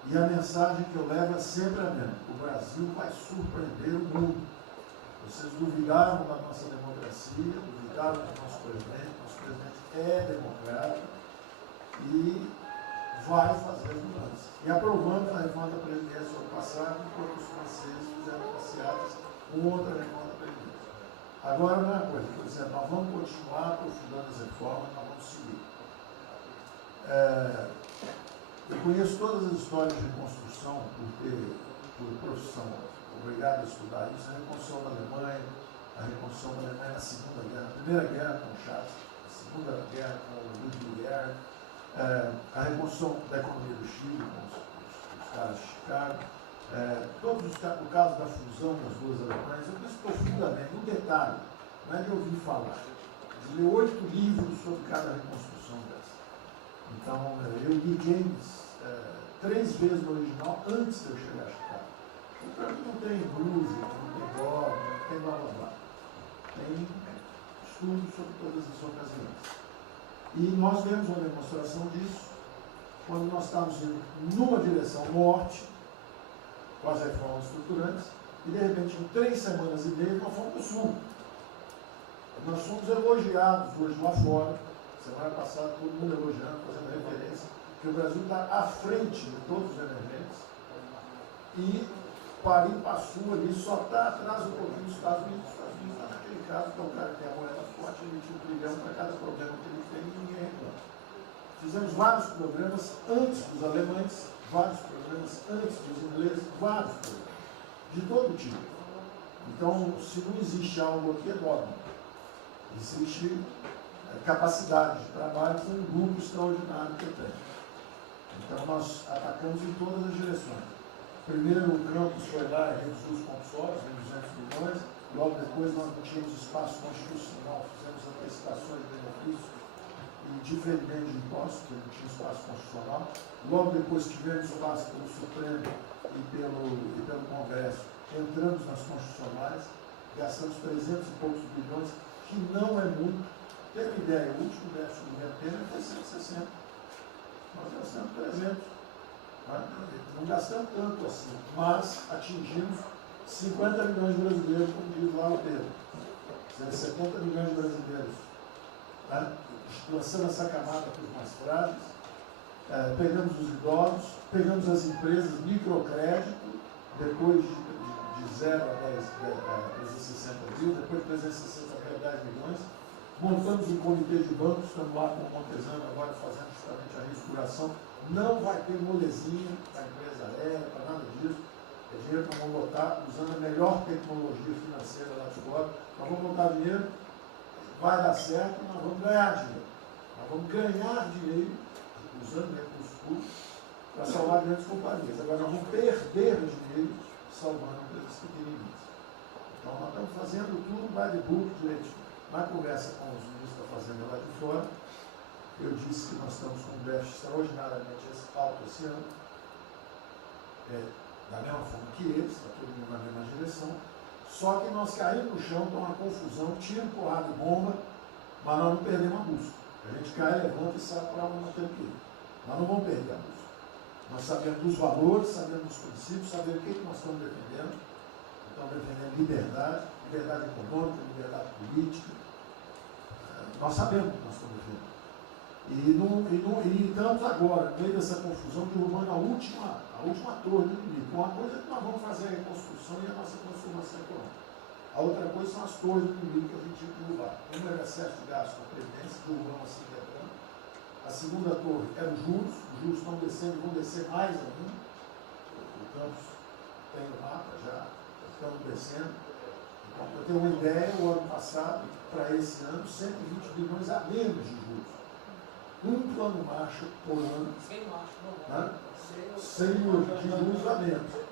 e a mensagem que eu levo é sempre a mesma: o Brasil vai surpreender o mundo. Vocês duvidaram da nossa democracia, duvidaram do nosso presidente é democrático e vai fazer as mudanças. E aprovando a reforma da Previdência no ano passado, enquanto os franceses fizeram passeadas com outra reforma da Previdência. Agora, não é uma coisa, por exemplo, nós vamos continuar aprofundando as reformas, nós vamos seguir. Eu conheço todas as histórias de reconstrução por profissão, obrigado a estudar isso, a reconstrução da Alemanha, na Segunda Guerra, a Primeira Guerra com o Chaves, a Segunda Guerra com o Ludwig Erhard, a reconstrução da economia do Chile com os caras de Chicago, o caso da fusão das duas Alemanhas. Eu conheço profundamente, no detalhe, não é de ouvir falar, de ler 8 livros sobre cada reconstrução dessa. Então, eu li James 3 vezes no original antes de eu chegar a Chicago. Então, não tem música, não tem dó, não tem blá blá blá. Tem estudos sobre todas as ocasiões. E nós vemos uma demonstração disso quando nós estamos indo numa direção norte, com as reformas estruturantes, e de repente, em 3 semanas e meia, nós fomos para o sul. Nós fomos elogiados hoje lá fora, semana passada, todo mundo elogiando, fazendo referência, que o Brasil está à frente de todos os emergentes, e Paris passou ali, só está atrás um pouquinho dos Estados Unidos. Os Estados Unidos está naquele caso, que é o cara que tem a moeda forte, emitiu $1 trilhão para cada problema que ele tem e ninguém reclama. Fizemos vários programas antes dos alemães, vários programas antes dos ingleses, vários programas, de todo tipo. Então, se não existe algo aqui, é dogma. Existe capacidade de trabalho com um grupo extraordinário que eu tenho. Então, nós atacamos em todas as direções. Primeiro, o campus foi lá e reduziu os compulsórios, em 200 milhões. Logo depois, nós não tínhamos espaço constitucional, fizemos antecipações de benefícios e diferimento de impostos, porque não tinha espaço constitucional. Logo depois, tivemos espaço pelo Supremo e pelo Congresso. Entramos nas constitucionais, gastamos 300 e poucos bilhões, que não é muito. Tem uma ideia, o último déficit do governo Temer foi 160. Nós gastamos 300. Não gastamos tanto assim, mas atingimos 50 milhões de brasileiros, como diz lá o Pedro. 70 milhões de brasileiros. Lançando essa camada para os mais frágeis, pegamos os idosos, pegamos as empresas, microcrédito, depois de 0 a 360 mil, depois de 360 a 10 milhões. Montamos um comitê de bancos, estamos lá com o Montezano agora fazendo justamente a reestruturação. Não vai ter molezinha para a empresa aérea, para nada disso. É dinheiro que nós vamos botar usando a melhor tecnologia financeira lá de fora. Nós vamos botar dinheiro, vai dar certo, nós vamos ganhar dinheiro. Nós vamos ganhar dinheiro usando recursos públicos para salvar grandes companhias. Agora nós vamos perder dinheiro salvando empresas pequenininhas. Então nós estamos fazendo tudo by the book direitinho. Na conversa com os ministros da Fazenda lá de fora, eu disse que nós estamos com um déficit extraordinariamente alto esse ano, da mesma forma que eles, está todo mundo na mesma direção, só que nós caímos no chão, está uma confusão, tiro, porrada e bomba, mas nós não perdemos a busca. A gente cai, levanta e sabe para onde nós temos que ir. Nós não vamos perder a busca. Nós sabemos dos valores, sabemos dos princípios, sabemos o que nós estamos defendendo. Estamos defendendo liberdade econômica, liberdade política. Nós sabemos o que nós estamos defendendo. E estamos agora, no meio dessa confusão, derrubando a última torre do inimigo. Uma coisa é que nós vamos fazer a reconstrução e a nossa transformação econômica. A outra coisa são as torres do inimigo que a gente tinha que derrubar. Uma era excesso de gasto na Previdência, derrubamos assim quebrando. A segunda torre era os juros estão descendo e vão descer mais ainda. O Campos tem o mapa já, estamos descendo. Então, para ter uma ideia, o ano passado, para esse ano, 120 bilhões a menos de juros. um plano Marshall por ano, Sem macho, né? Sem desligamento.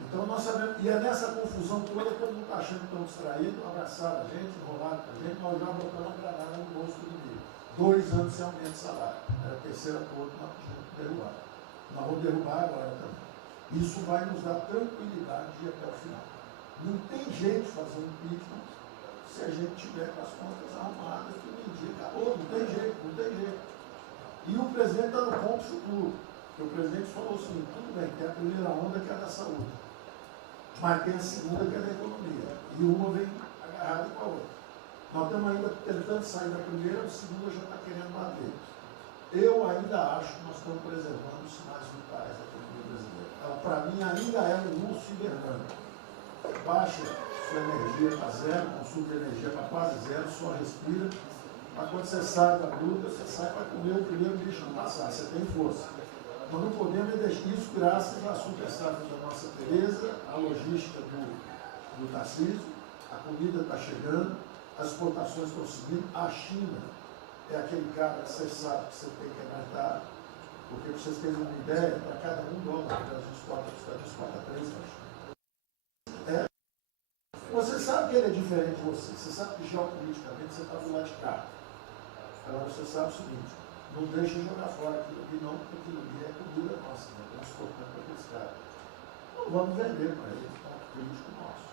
Então nós sabemos, e é nessa confusão toda, todo mundo está achando que estão distraídos, abraçaram a gente, enrolaram a gente, nós já botamos a granada no bolso do inimigo. 2 anos sem aumento de salário. Era a terceira coisa que nós tínhamos que derrubar. Nós vamos derrubar agora também. Isso vai nos dar tranquilidade de ir até o final. Não tem jeito de fazer um impeachment se a gente tiver com as contas arrumadas, que um dia acabou, não tem jeito, não tem jeito. E o presidente está no ponto futuro. Porque o presidente falou o seguinte, tudo bem, tem a primeira onda que é da saúde, mas tem a segunda que é da economia. E uma vem agarrada com a outra. Nós estamos ainda tentando sair da primeira, a segunda já está querendo bater. Eu ainda acho que nós estamos preservando os sinais vitais da economia brasileira. Ela, para mim, ainda é um urso hibernando. Baixa sua energia para zero, consumo de energia para quase zero, só respira. Mas quando você sai da luta, você sai para comer o primeiro bicho não passar, você tem força. Nós não podemos deixar isso graças à super safra da nossa Tereza, à logística do Tarcísio, a comida está chegando, as exportações estão subindo, a China é aquele cara que você sabe que você tem que aguentar, porque para vocês terem uma ideia, para cada $1 que a gente exporta 3 para a China. Você sabe que ele é diferente de você, você sabe que geopoliticamente você está do lado de cá. Então você sabe o seguinte, não deixa jogar fora aquilo ali não, porque aquilo ali é comida nossa, né? Estamos exportando para aqueles caras. Não vamos vender para eles, é um político nosso.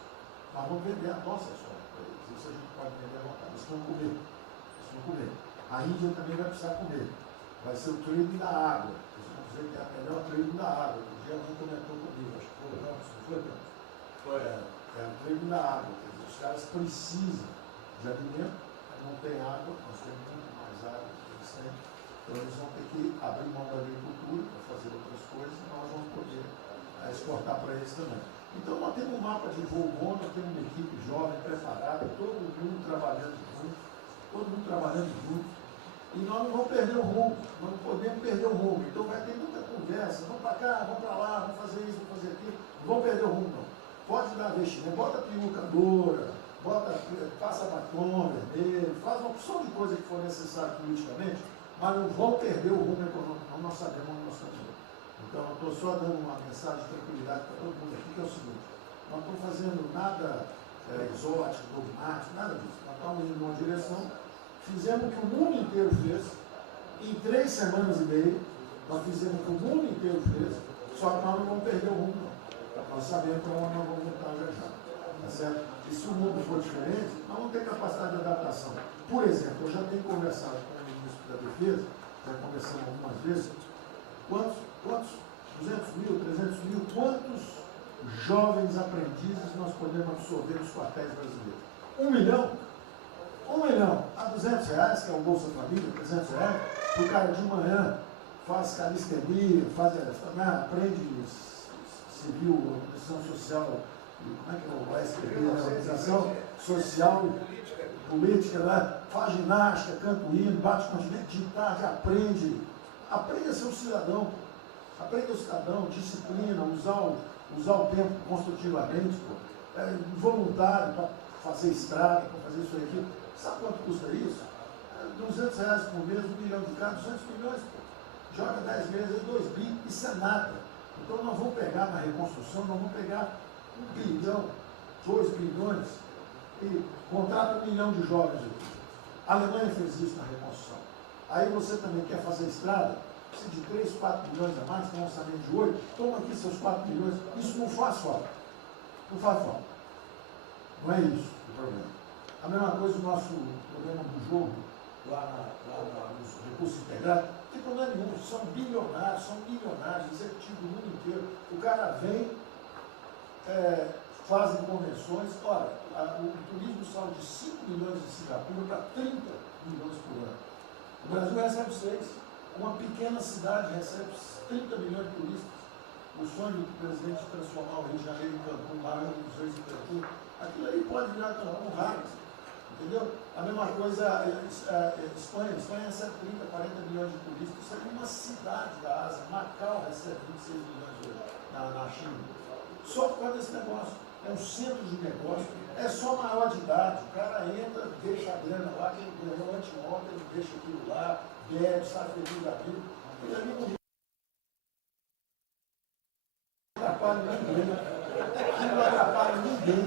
Mas vamos vender a nossa soja para eles. Isso a gente pode vender à vontade. Eles vão comer. Eles vão comer. A Índia também vai precisar comer. Vai ser o trading da água. Eles vão dizer que é a melhor trading da água. Um dia alguém comentou comigo, acho que foi o Ramos, não foi, Ramos? Foi. É o trading da água. Quer dizer, os caras precisam de alimento, não tem água, nós temos muito mais água que eles têm. Então eles vão ter que abrir mão da agricultura para fazer outras coisas e nós vamos poder exportar para eles também. Então nós temos um mapa de voo bom, nós temos uma equipe jovem, preparada, todo mundo trabalhando junto, e nós não vamos perder o rumo, nós não podemos perder o rumo. Então vai ter muita conversa, vamos para cá, vamos para lá, vamos fazer isso, vamos fazer aquilo, não vamos perder o rumo não. Pode dar vestimento, bota perucadora, passa batom vermelho, faz uma opção de coisa que for necessária politicamente, mas não vão perder o rumo econômico, não, nós sabemos onde nós estamos indo. Então, eu estou só dando uma mensagem de tranquilidade para todo mundo aqui, que é o seguinte, nós não estamos fazendo nada exótico, dogmático, nada disso. Nós estamos indo numa direção, fizemos o que o mundo inteiro fez, em 3 semanas e meia, nós fizemos o que o mundo inteiro fez, só que nós não vamos perder o rumo, não. Nós sabemos para onde nós vamos voltar já já. Tá certo? E se o mundo for diferente, nós vamos ter capacidade de adaptação. Por exemplo, eu já tenho conversado com o ministro da Defesa, já conversamos algumas vezes, quantos 200 mil, 300 mil, quantos jovens aprendizes nós podemos absorver nos quartéis brasileiros? 1 milhão? 1 milhão a R$200, que é o Bolsa Família, R$300, o cara de manhã faz calistenia, aprende civil, organização social, como é que é o ASPB, né? Organização social, política, né? Faz ginástica, canta o hino, bate continente de tarde, aprende a ser um cidadão, aprende o cidadão, disciplina, usar o tempo construtivamente, voluntário para fazer estrada, para fazer isso e aquilo. Sabe quanto custa isso? R$200 por mês, 1 milhão de cada, 200 milhões, pô. Joga 10 meses, 2 bi, isso é nada. Então nós vamos pegar na reconstrução, nós vamos pegar 1 bilhão, 2 bilhões e contrata 1 milhão de jovens aqui. A Alemanha fez isso na reconstrução. Aí você também quer fazer estrada, precisa de 3, 4 milhões a mais, tem um orçamento de 8, toma aqui seus 4 milhões. Isso não faz falta. Não faz falta. Não é isso o problema. A mesma coisa o nosso problema do jogo, lá nos recursos integrados, não tem problema nenhum, são bilionários, são milionários, executivos do mundo inteiro. O cara vem, fazem convenções, olha, o turismo saiu de 5 milhões de Singapura para 30 milhões por ano. O Brasil recebe 6. Uma pequena cidade recebe 30 milhões de turistas. O sonho do presidente de transformar o Rio de Janeiro em Cancún, lá em Museu de Cancún, aquilo aí pode virar um raio. Entendeu? A mesma coisa Espanha. Espanha recebe 30, 40 milhões de turistas. Isso é uma cidade da Ásia. Macau recebe 26 milhões de na China. Só por causa desse negócio. É um centro de negócio. É só maior de idade. O cara entra, deixa a grana lá, que ele ganhou anteontem, ele deixa aquilo lá, Guedes, está feliz da vida. Ele ali não atrapalha ninguém. Ele não atrapalha ninguém.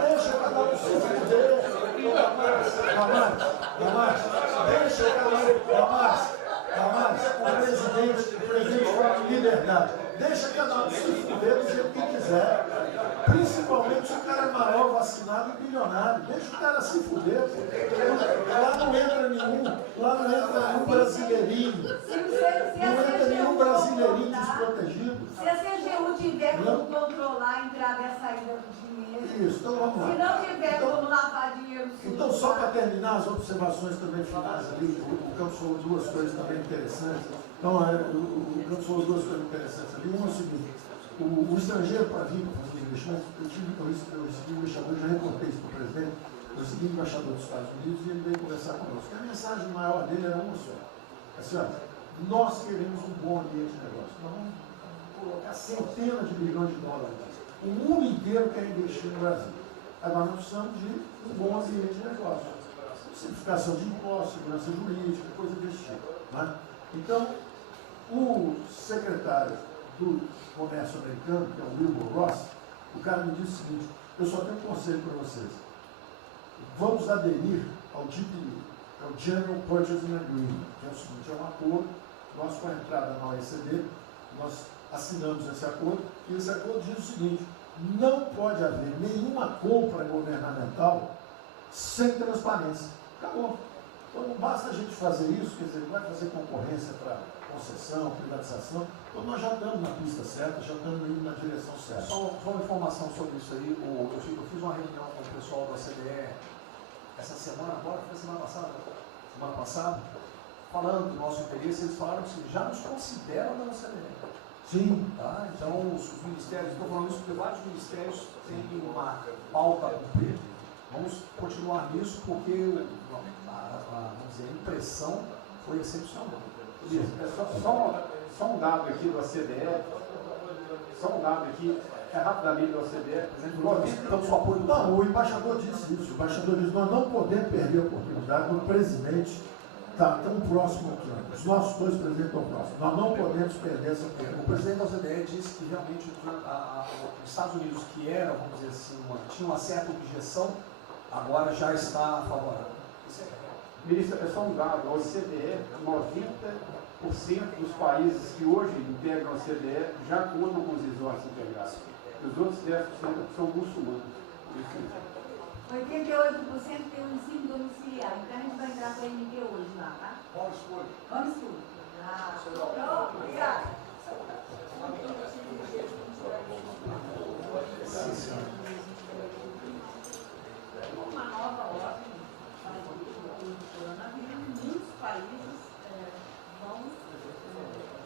Deixa cada um se fuder. Damares, deixa cada um. Damares, o presidente fala de liberdade. Deixa cada um se fuder do jeito que quiser. Principalmente se o cara é maior, vacinado e bilionário. Deixa o cara se fuder. Lá não entra nenhum brasileirinho. Não entra nenhum brasileirinho desprotegido. Se a CGU tiver como controlar a entrada e a saída do dinheiro. Isso, então vamos lá. Se não tiver como lavar dinheiro sujo. Então, só para terminar as observações também finais ali, o Campos falou duas coisas também interessantes. Então, o Campos falou duas coisas interessantes ali. Uma é o seguinte: o estrangeiro para vir para fazer investimento, eu recebi o embaixador, já reportei isso para o presidente, eu segui o embaixador dos Estados Unidos e ele veio conversar conosco. A mensagem maior dele era uma só. Assim, ó, nós queremos um bom ambiente de negócio. Nós vamos colocar centenas de bilhões de dólares. O mundo inteiro quer investir no Brasil. Agora nós precisamos de um bom ambiente de negócio. Simplificação de impostos, segurança jurídica, coisa desse tipo. Né? Então, o secretário do Comércio americano, que é o Wilbur Ross, o cara me disse o seguinte: eu só tenho um conselho para vocês. Vamos aderir ao GPA, é o General Purchasing Agreement, que é o seguinte: é um acordo, nós com a entrada na OECD, nós assinamos esse acordo, e esse acordo diz o seguinte: não pode haver nenhuma compra governamental sem transparência. Acabou. Então não basta a gente fazer isso, quer dizer, não vai fazer concorrência para concessão, privatização. Então nós já estamos na pista certa, já estamos indo na direção certa. Só uma informação sobre isso aí. Eu fiz uma reunião com o pessoal da OCDE essa semana, agora, foi semana passada, falando do nosso interesse. Eles falaram que já nos consideram na OCDE. Sim. Tá? Então, os ministérios, estou falando isso porque vários ministérios têm uma pauta a cumprir. Vamos continuar nisso porque vamos dizer, a impressão foi excepcional. Só um dado aqui do OCDE, rapidamente do OCDE, então, só apoio. Não, o embaixador disse isso. O embaixador disse: nós não podemos perder a oportunidade do presidente está tão próximo aqui. Os nossos dois presidentes estão próximos. Nós não podemos perder essa oportunidade. O presidente da OCDE disse que realmente os Estados Unidos, que era, vamos dizer assim, tinha uma certa objeção, agora já está favorável. Ministro, é só um dado: a OCDE, 90% dos países que hoje integram a OCDE já contam com os resorts integrados. Os outros 10% são muçulmanos. 88% tem um ensino domiciliar. Então a gente vai entrar com a MT hoje lá, tá? Vamos tudo. Pronto, obrigada. Uma nova ordem do coronavírus, muitos países vão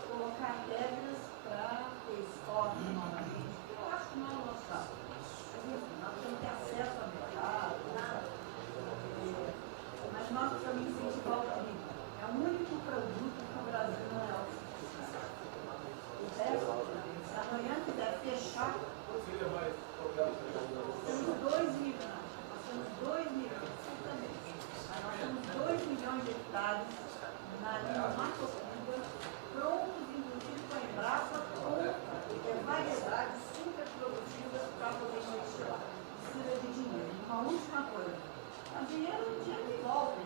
colocar regras para ter estoque novamente. Eu acho que não é o nosso caso. Nós temos que ter acesso ao mercado, mas nós precisamos incentivar o turismo. É o único produto que o Brasil não é autossuficiente. O resto, se amanhã quiser fechar, temos 2 milhões. Nós temos 2 milhões, certamente. Mas nós temos 2 milhões de hectares na linha Mato-Piba, prontos, inclusive com a Embrapa, com variedades super produtivas para poder investir lá. Precisa de dinheiro. Uma última coisa: o dinheiro que volta,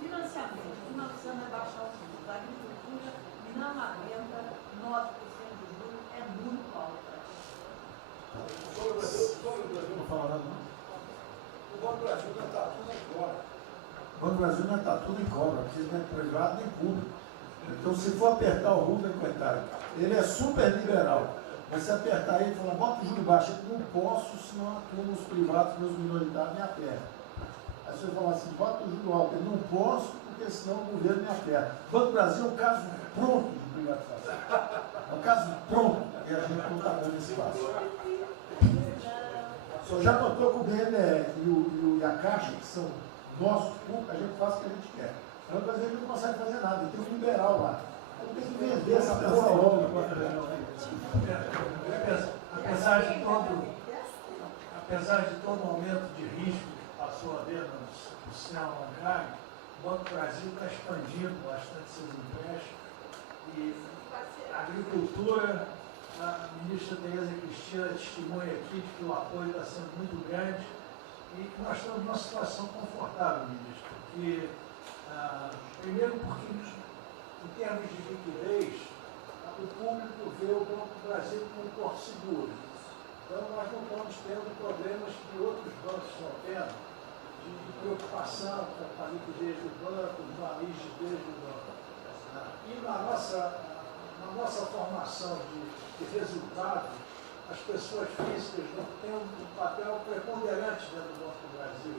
financiamento. Nós precisamos baixar os juros. A agricultura não aguenta 9% de juros, é muito alto. Não fala nada, não. O Banco do Brasil não está tudo em cobra. O Banco do Brasil não está tudo em cobra, porque não é privado nem público. Então, se for apertar o Rubem, coitado, ele é super liberal. Mas se apertar ele e falar: bota o juro baixo, eu não posso, senão a turma, os privados, meus minoritários, me apertam. Aí você fala assim: bota o juro alto, eu não posso, porque senão o governo me aperta. O Banco do Brasil é um caso pronto de privatização. É um caso pronto, e a gente não está dando espaço. O senhor já notou que o BNDES e a Caixa, que são nossos públicos, a gente faz o que a gente quer. O Banco Brasileiro não consegue fazer nada, ele tem um liberal lá. Então tem que vender essa porra logo. Apesar de todo o aumento de risco que passou a haver no sistema bancário, O Banco do Brasil está expandindo bastante seus empréstimos e a agricultura, a ministra Tereza Cristina testemunha aqui de que o apoio está sendo muito grande e nós estamos numa situação confortável, ministro, porque, primeiro porque em termos de liquidez, o público vê o Banco do Brasil como um porto seguro. Então nós não estamos tendo problemas que outros bancos estão tendo, de preocupação com a liquidez do banco, com a rigidez do banco. E na nossa formação de resultado, as pessoas físicas não têm um papel preponderante dentro do Banco do Brasil.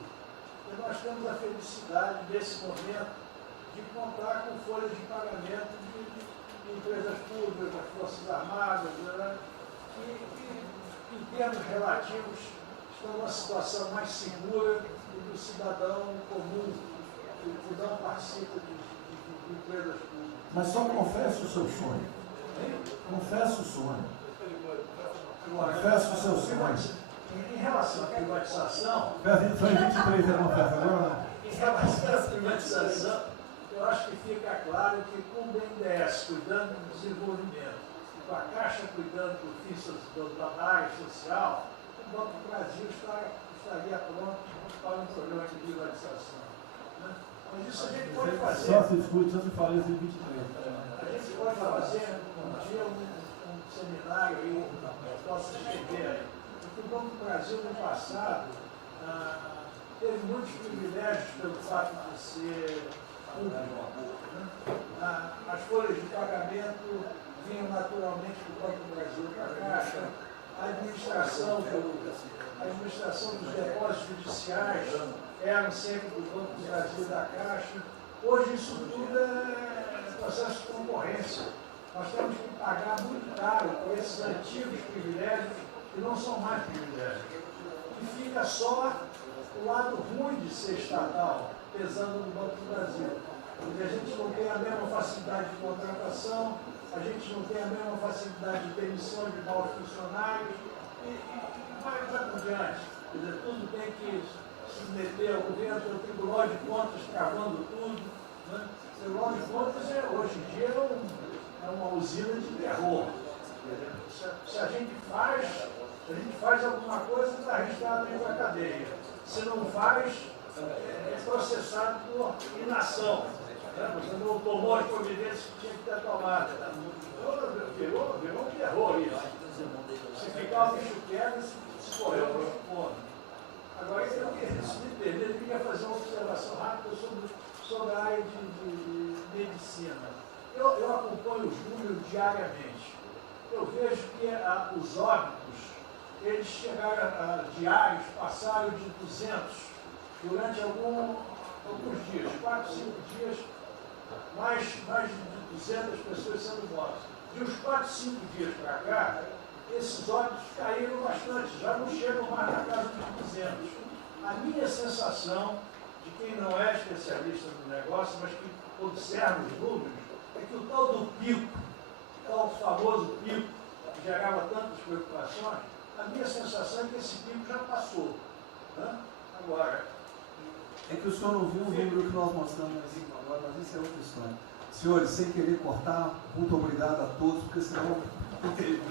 E nós temos a felicidade, nesse momento, de contar com folhas de pagamento de empresas públicas, das Forças Armadas, né? E em termos relativos, estão numa situação mais segura do cidadão comum, que não participa de empresas públicas. Mas só confesse o seu sonho. Confesse o sonho. Confesse o seu sonho. Em relação à privatização... Só em 23 você confessa agora? Em relação à privatização, eu acho que fica claro que com o BNDES cuidando do desenvolvimento, com a Caixa cuidando da área social, o Banco do Brasil estaria pronto para um programa de privatização. Né? Mas isso a gente pode fazer. Só se discute, só se fala isso em 23. A gente pode fazer um dia um seminário aí, que possa escrever aí. Porque o Banco do Brasil, no passado, teve muitos privilégios pelo fato de ser público. Né? As folhas de pagamento vinham naturalmente do Banco do Brasil para a Caixa. A administração dos depósitos judiciais eram sempre do Banco do Brasil e da Caixa. Hoje isso tudo é processo de concorrência. Nós temos que pagar muito caro por esses antigos privilégios que não são mais privilégios. E fica só o lado ruim de ser estatal, pesando no Banco do Brasil. Porque a gente não tem a mesma facilidade de contratação, a gente não tem a mesma facilidade de demissão de maus funcionários e vai por diante. Quer dizer, tudo tem que se meter ao governo, tem o Tribunal de Contas travando tudo. Né? O Tribunal de Contas, hoje em dia, é uma usina de terror. Se a gente faz alguma coisa, está arriscado ir para a cadeia. Se não faz, é processado por inação. Você não tomou as providências que tinha que ter tomado. Virou um terror isso. Se ficar o bicho quieto, se correr o bicho come. Agora, eu queria fazer uma observação rápida sobre a área de medicina. Eu acompanho os números diariamente. Eu vejo que os óbitos, eles chegaram diários, passaram de 200 durante alguns dias, 4, 5 dias, mais de 200 pessoas sendo mortas. De uns 4, 5 dias para cá, esses óbitos caíram bastante, já não chegam mais na casa dos 200. A minha sensação, de quem não é especialista no negócio, mas que observa os números, é que o tal do pico, o tal famoso pico, que gerava tantas preocupações, a minha sensação é que esse pico já passou. Né? Agora, é que o senhor não viu o número que nós mostramos agora, mas isso é outra história. Senhores, sem querer cortar, muito obrigado a todos, porque senão não tem.